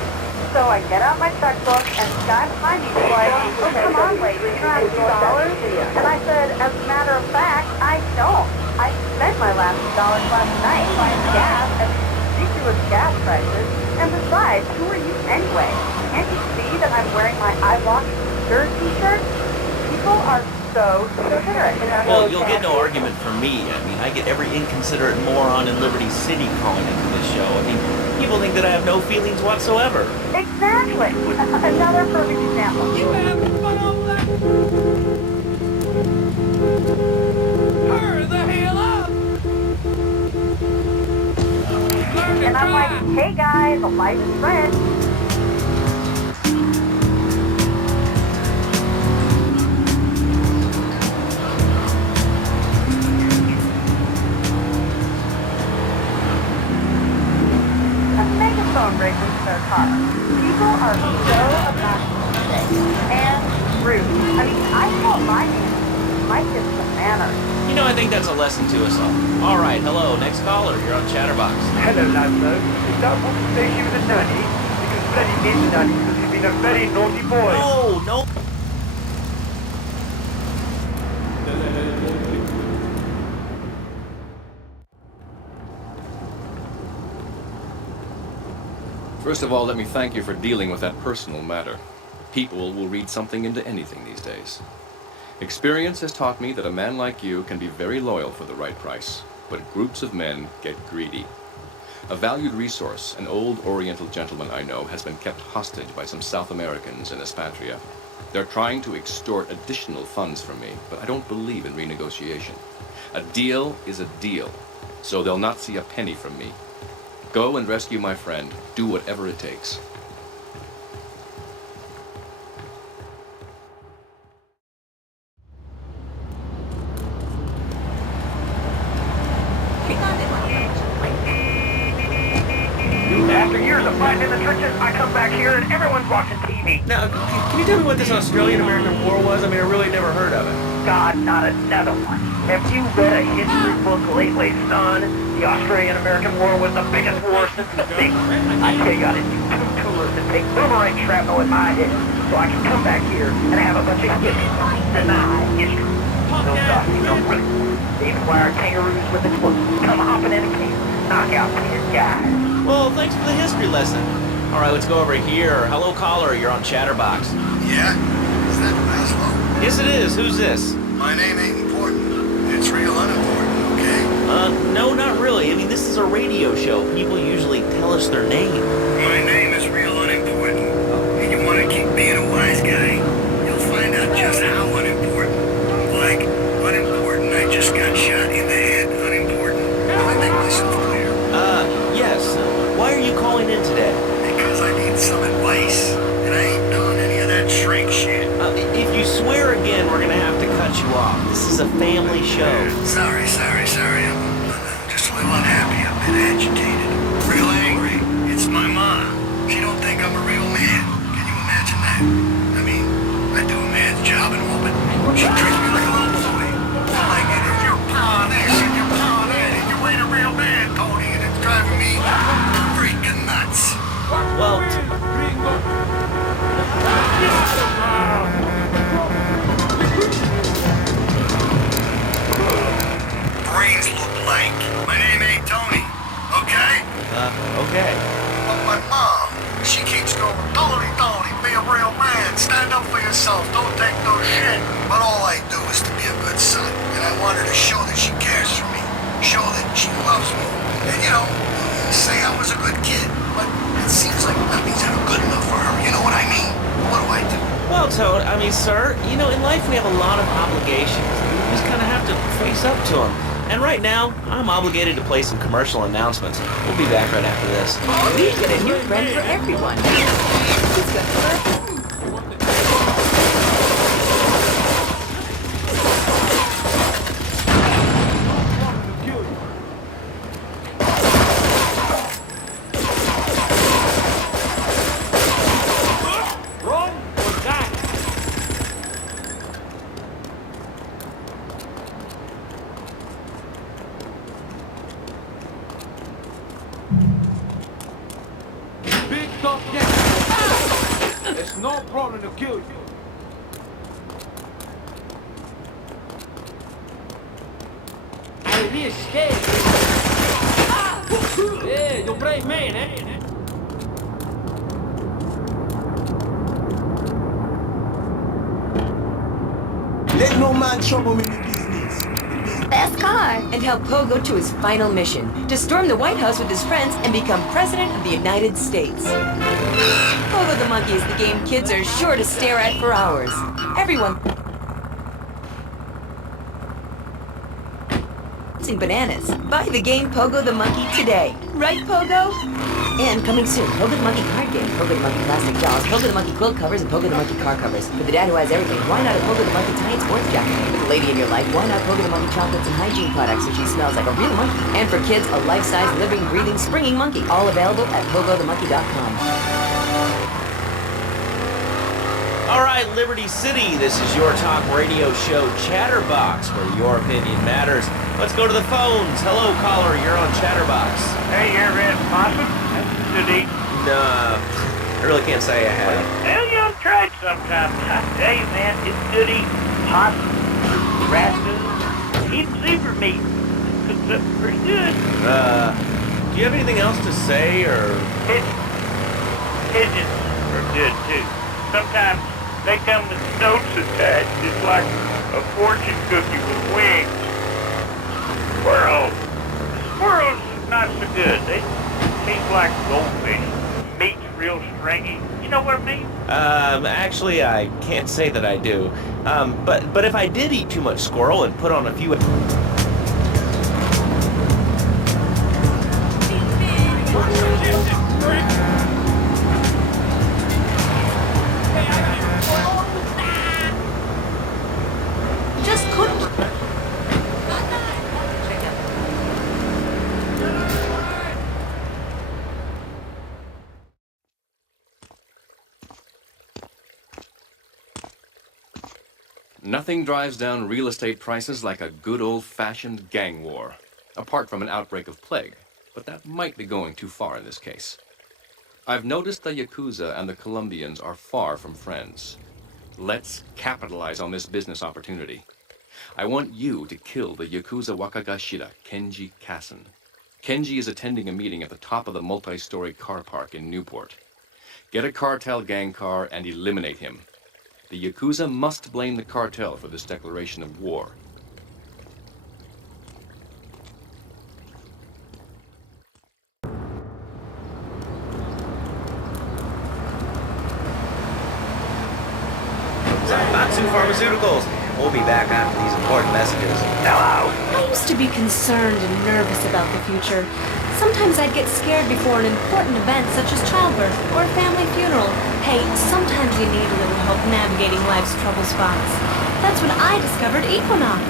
So I get out my checkbook, and the guy behind me is like, oh, come on, lady, you don't have $2? And I said, as a matter of fact, I don't. I spent my last $2 last night buying gas at ridiculous gas prices. And besides, who are you anyway? Can't you see that I'm wearing my I Walk Stir t-shirt? People are so considerate. Well, you'll get no argument from me. I mean, I get every inconsiderate moron in Liberty City calling into this show. I mean, people think that I have no feelings whatsoever. Exactly. Another perfect example. You having fun over there? Hurry the hell up! And I'm like, hey guys, life is red. Phone breaks into their car. People are so obnoxious today and rude. I mean, I call my kids some manners. You know, I think that's a lesson to us all. All right, hello, next caller. You're on Chatterbox. Hello, Laszlo. You don't want to say you was a nanny? Because Freddie is nanny because he's been a very naughty boy. No. First of all, let me thank you for dealing with that personal matter. People will read something into anything these days. Experience has taught me that a man like you can be very loyal for the right price, but groups of men get greedy. A valued resource, an old Oriental gentleman I know, has been kept hostage by some South Americans in Espatria. They're trying to extort additional funds from me, but I don't believe in renegotiation. A deal is a deal, so they'll not see a penny from me. Go and rescue my friend. Do whatever it takes. After years of fighting in the trenches, I come back here and everyone's watching TV. Now, can you tell me what this Australian-American War was? I mean, I really never heard of it. God, not another one. Have you read a history book lately, son? The Australian-American War was the biggest war since the Big One. I tell you, I didn't do two tours to take boomerang shrapnel in my head so I can come back here and have a bunch of hippies deny history. No stuff, no really. They even wire kangaroos with explosives, come hopping in a cave, knock out 10 guys. Well, thanks for the history lesson. All right, let's go over here. Hello, caller. You're on Chatterbox. Yeah? Is that Laszlo? Yes, it is. Who's this? My name ain't important. It's real unimportant, okay? No, not really. I mean, this is a radio show. People usually tell us their name. My name is real unimportant. And you want to keep being a wise guy, you'll find out just how unimportant. Like, unimportant, I just got shot in the head. Unimportant. Will I make myself clear? Yes. Why are you calling in today? Because I need some advice. And I ain't doing any of that shrink shit. If you swear again, we're gonna have to cut you off. This is a family show. Sorry. I'm just a little unhappy. I've been agitated. Real angry. It's my ma. She don't think I'm a real man. Can you imagine that? I mean, I do a man's job and all, but she treats me like a little boy. Like, you're pawing this and you're pawing that and you ain't a real man, Tony, and it's driving me freaking nuts. Well, brains look blank. My name ain't Tony, okay? Okay. But my mom, she keeps going, Tony, be a real man. Stand up for yourself. Don't take no shit. But all I do is to be a good son. And I want her to show that she cares for me. Show that she loves me. And, you know, say I was a good kid. But it seems like nothing's ever good enough for her. You know what I mean? What do I do? Well, Toad, I mean, sir, you know, in life we have a lot of obligations. We just kind of have to face up to them. And right now, I'm obligated to play some commercial announcements. We'll be back right after this. We get a new friend for everyone. Who's got fur? It's no problem to kill you. I be scared. Yeah, you're a brave man, eh? Let no man trouble me in business. Fast car. And help Pogo to his final mission, to storm the White House with his friends and become President of the United States. Pogo the Monkey is the game kids are sure to stare at for hours. Everyone bananas. Buy the game Pogo the Monkey today. Right, Pogo? And coming soon, Pogo the Monkey card game, Pogo the Monkey plastic dolls, Pogo the Monkey quilt covers, and Pogo the Monkey car covers. For the dad who has everything, why not a Pogo the Monkey tiny sports jacket? For the lady in your life, why not Pogo the Monkey chocolates and hygiene products so she smells like a real monkey? And for kids, a life-size, living, breathing, springing monkey. All available at pogothemonkey.com. All right, Liberty City, this is your talk radio show Chatterbox, where your opinion matters. Let's go to the phones. Hello, caller, you're on Chatterbox. Hey, you ever had possum? That's good eating. Nah, I really can't say I have. Well, you ought to try it sometime. I tell you, man, it's good eating. Possum, raccoon, even zebra meat. It cooks up pretty good. Do you have anything else to say, or? Pigeons are good, too. Sometimes they come with notes attached. It's like a fortune cookie with wings. Squirrels not so good. They taste like goldfish. Meat's real stringy. You know what I mean? Actually, I can't say that I do. But if I did eat too much squirrel and put on a few... Just couldn't. Nothing drives down real estate prices like a good old-fashioned gang war, apart from an outbreak of plague, but that might be going too far in this case. I've noticed the Yakuza and the Colombians are far from friends. Let's capitalize on this business opportunity. I want you to kill the Yakuza Wakagashira, Kenji Kassen. Kenji is attending a meeting at the top of the multi-story car park in Newport. Get a cartel gang car and eliminate him. The Yakuza must blame the cartel for this declaration of war. Batsu Pharmaceuticals. We'll be back after these important messages. Hello! I used to be concerned and nervous about the future. Sometimes I'd get scared before an important event such as childbirth or a family funeral. Hey, sometimes you need a little help navigating life's trouble spots. That's when I discovered Equinox.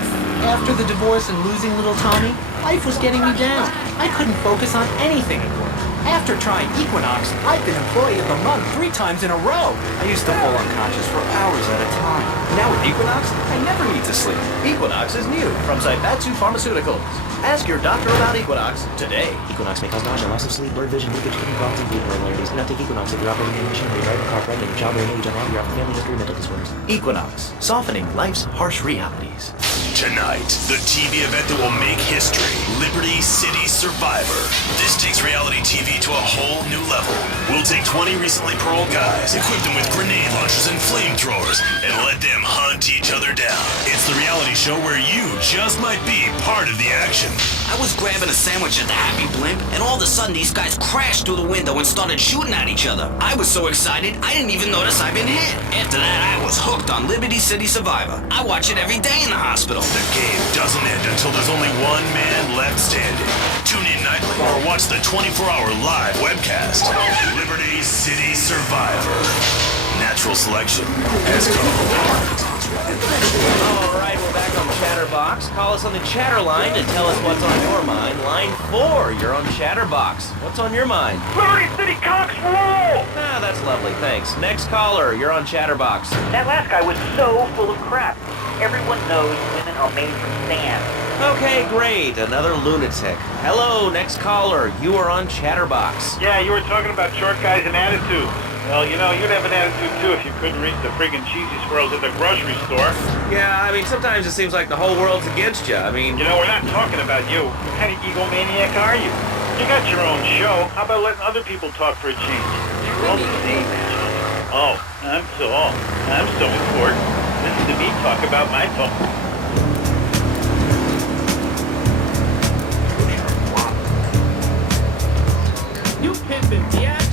After the divorce and losing little Tommy, life was getting me down. I couldn't focus on anything at work. After trying Equinox, I've been Employee of the Month 3 times in a row. I used to fall unconscious for hours at a time. Now with Equinox, I never need to sleep. Equinox is new from Zaibatsu Pharmaceuticals. Ask your doctor about Equinox today. Equinox may cause nausea, loss of sleep, blurred vision, leakage, kidney problems, and breathing irregularities. Do not take Equinox if you're operating in machinery, driving a car, pregnant, your child bearing age, unhealthy, you have a family history of mental disorders. Equinox, softening life's harsh realities. Tonight, the TV event that will make history. Liberty City Survivor. This takes reality TV to a whole new level. We'll take 20 recently paroled guys, equip them with grenade launchers and flamethrowers, and let them hunt each other down. It's the reality show where you just might be part of the action. I was grabbing a sandwich at the Happy Blimp, and all of a sudden these guys crashed through the window and started shooting at each other. I was so excited, I didn't even notice I'd been hit. After that, I was hooked on Liberty City Survivor. I watch it every day in the hospital. The game doesn't end until there's only one man left standing. Tune in nightly or watch the 24-hour live webcast. Liberty City Survivor. Natural selection has come. All right, we're back on Chatterbox. Call us on the chatter line and tell us what's on your mind. Line 4, you're on Chatterbox. What's on your mind? Liberty City Cocks rule! Ah, that's lovely, thanks. Next caller, you're on Chatterbox. That last guy was so full of crap. Everyone knows women are made from sand. Okay, great. Another lunatic. Hello, next caller. You are on Chatterbox. Yeah, you were talking about short guys and attitude. Well, you know, you'd have an attitude too if you couldn't reach the friggin' cheesy squirrels at the grocery store. Yeah, I mean, sometimes it seems like the whole world's against you. I mean... You know, we're not talking about you. What kind of egomaniac are you? You got your own show. How about letting other people talk for a change? You're on the same man. Oh, I'm so important. Listen to me talk about my phone. You pimpin', bitch!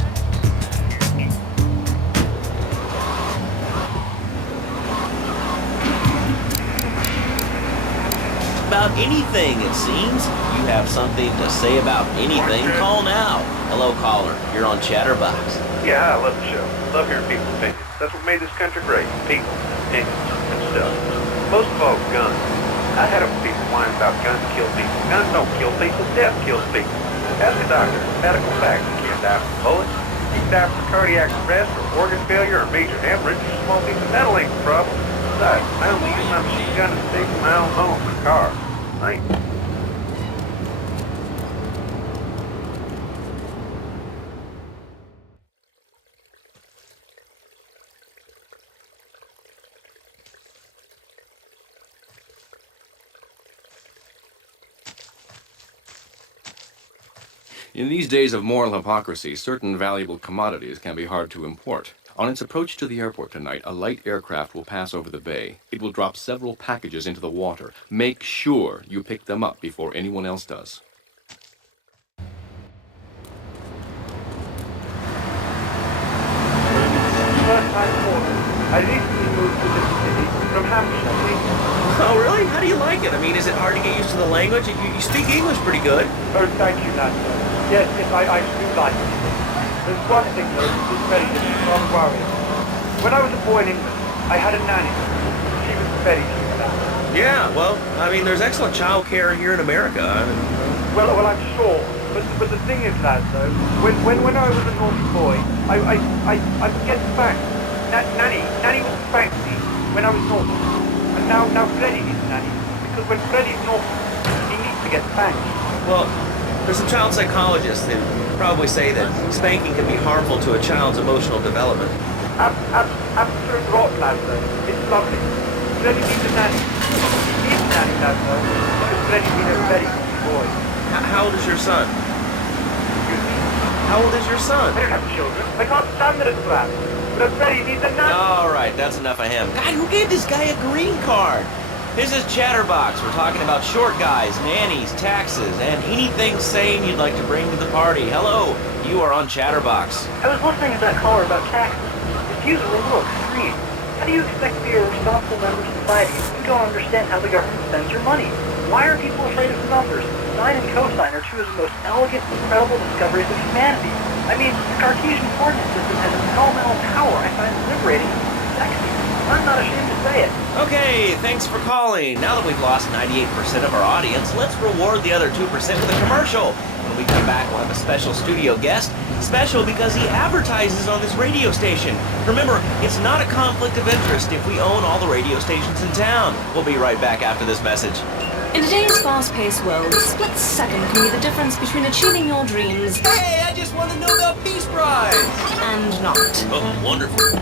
About anything, it seems. You have something to say about anything, call now. Hello, caller. You're on Chatterbox. Yeah, I love the show. Love hearing people's opinions. That's what made this country great. People, opinions, and stuff. Most of all, guns. I had people whining about guns kill people. Guns don't kill people. Death kills people. Ask a doctor. Medical facts. You can't die from bullets. You can die from cardiac arrest or organ failure or major hemorrhage. A small piece of metal ain't the problem. Besides, I only use my machine gun to stay from my own home for a car. In these days of moral hypocrisy, certain valuable commodities can be hard to import. On its approach to the airport tonight, a light aircraft will pass over the bay. It will drop several packages into the water. Make sure you pick them up before anyone else does. I recently moved to this city from Hampshire. Oh, really? How do you like it? I mean, is it hard to get used to the language? You speak English pretty good. Oh, thank you, Nando. Yes, I do like it. There's one thing, though, that's very different from worrying. When I was a boy in England, I had a nanny. She was very cute. Yeah, well, I mean, there's excellent child care here in America. I mean, well, I'm sure. But the thing is, lad, though, when I was a naughty boy, I would get spanked. Nanny would spank me when I was naughty. And now Freddy needs a nanny. Because when Freddy's naughty, he needs to get spanked. well, there's some child psychologists that probably say that spanking can be harmful to a child's emotional development. Absolute rot, lad, though. It's lovely. Freddy needs a nanny. He needs a nanny, lad, though. Because Freddy's been a very good boy. How old is your son? How old is your son? I don't have children. I can't stand that it's bad. But Freddy needs a nanny. All right, that's enough of him. God, who gave this guy a green card? This is Chatterbox. We're talking about short guys, nannies, taxes, and anything sane you'd like to bring to the party. Hello, you are on Chatterbox. I was listening to that caller about taxes. His views are a little extreme. How do you expect to be a responsible member of society if you don't understand how the government spends your money? Why are people afraid of the numbers? Sine and cosine are two of the most elegant, incredible discoveries of humanity. I mean, the Cartesian coordinate system has an elemental power I find liberating and sexy. I'm not ashamed to say it. Okay, thanks for calling. Now that we've lost 98% of our audience, let's reward the other 2% with a commercial. When we come back, we'll have a special studio guest. Special because he advertises on this radio station. Remember, it's not a conflict of interest if we own all the radio stations in town. We'll be right back after this message. In today's fast-paced world, a split second can be the difference between achieving your dreams... Hey, I just won the Nobel Peace Prize! ...and not. Oh, wonderful.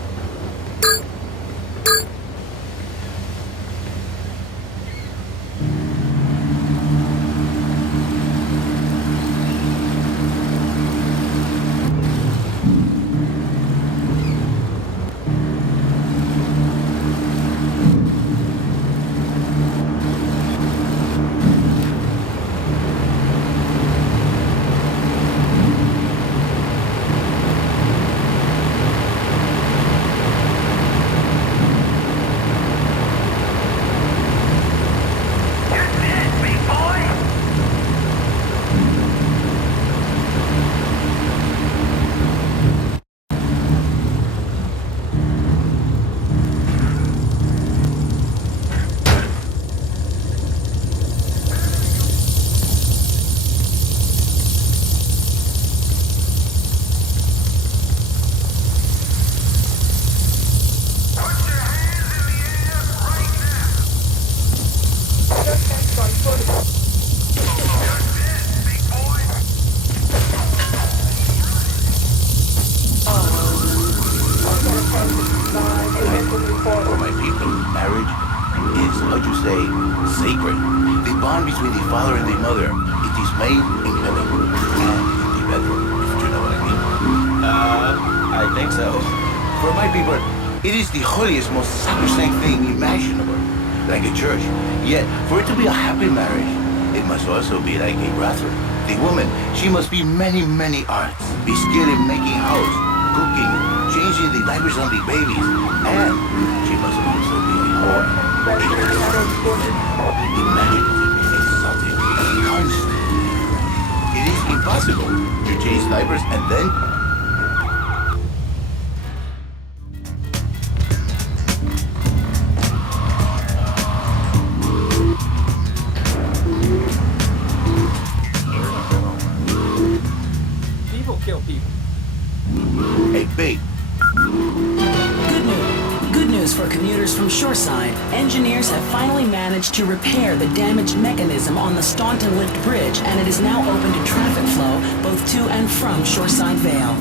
between the father and the mother. It is made in heaven and in the bedroom, if you know what I mean. I think so. For my people, it is the holiest, most sacrosanct thing imaginable, like a church. Yet, for it to be a happy marriage, it must also be like a brothel. The woman, she must be many, many arts. Be skilled in making house, cooking, changing the diapers on the babies, and she must also be a whore. Imaginative, exotic, constant. It is impossible to change diapers and then kill people. Hey, babe. Good news for commuters from Shoreside. Engineers have finally managed to repair the damaged mechanism on the Staunton Lift Bridge, and it is now open to traffic flow both to and from Shoreside Vale.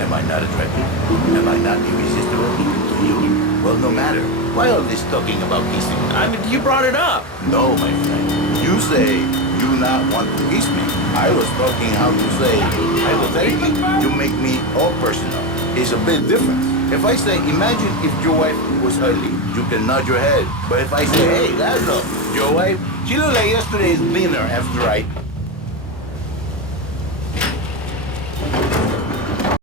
Am I not attractive? Am I not irresistible to you? Well, no matter. Why all this talking about kissing? I mean, you brought it up. No, my friend. You say you not want to kiss me. I was talking how to say, hypothetically, you make me all personal. It's a bit different. If I say, imagine if your wife was ugly, you can nod your head. But if I say, hey, Laszlo, your wife, she looked like yesterday's dinner after I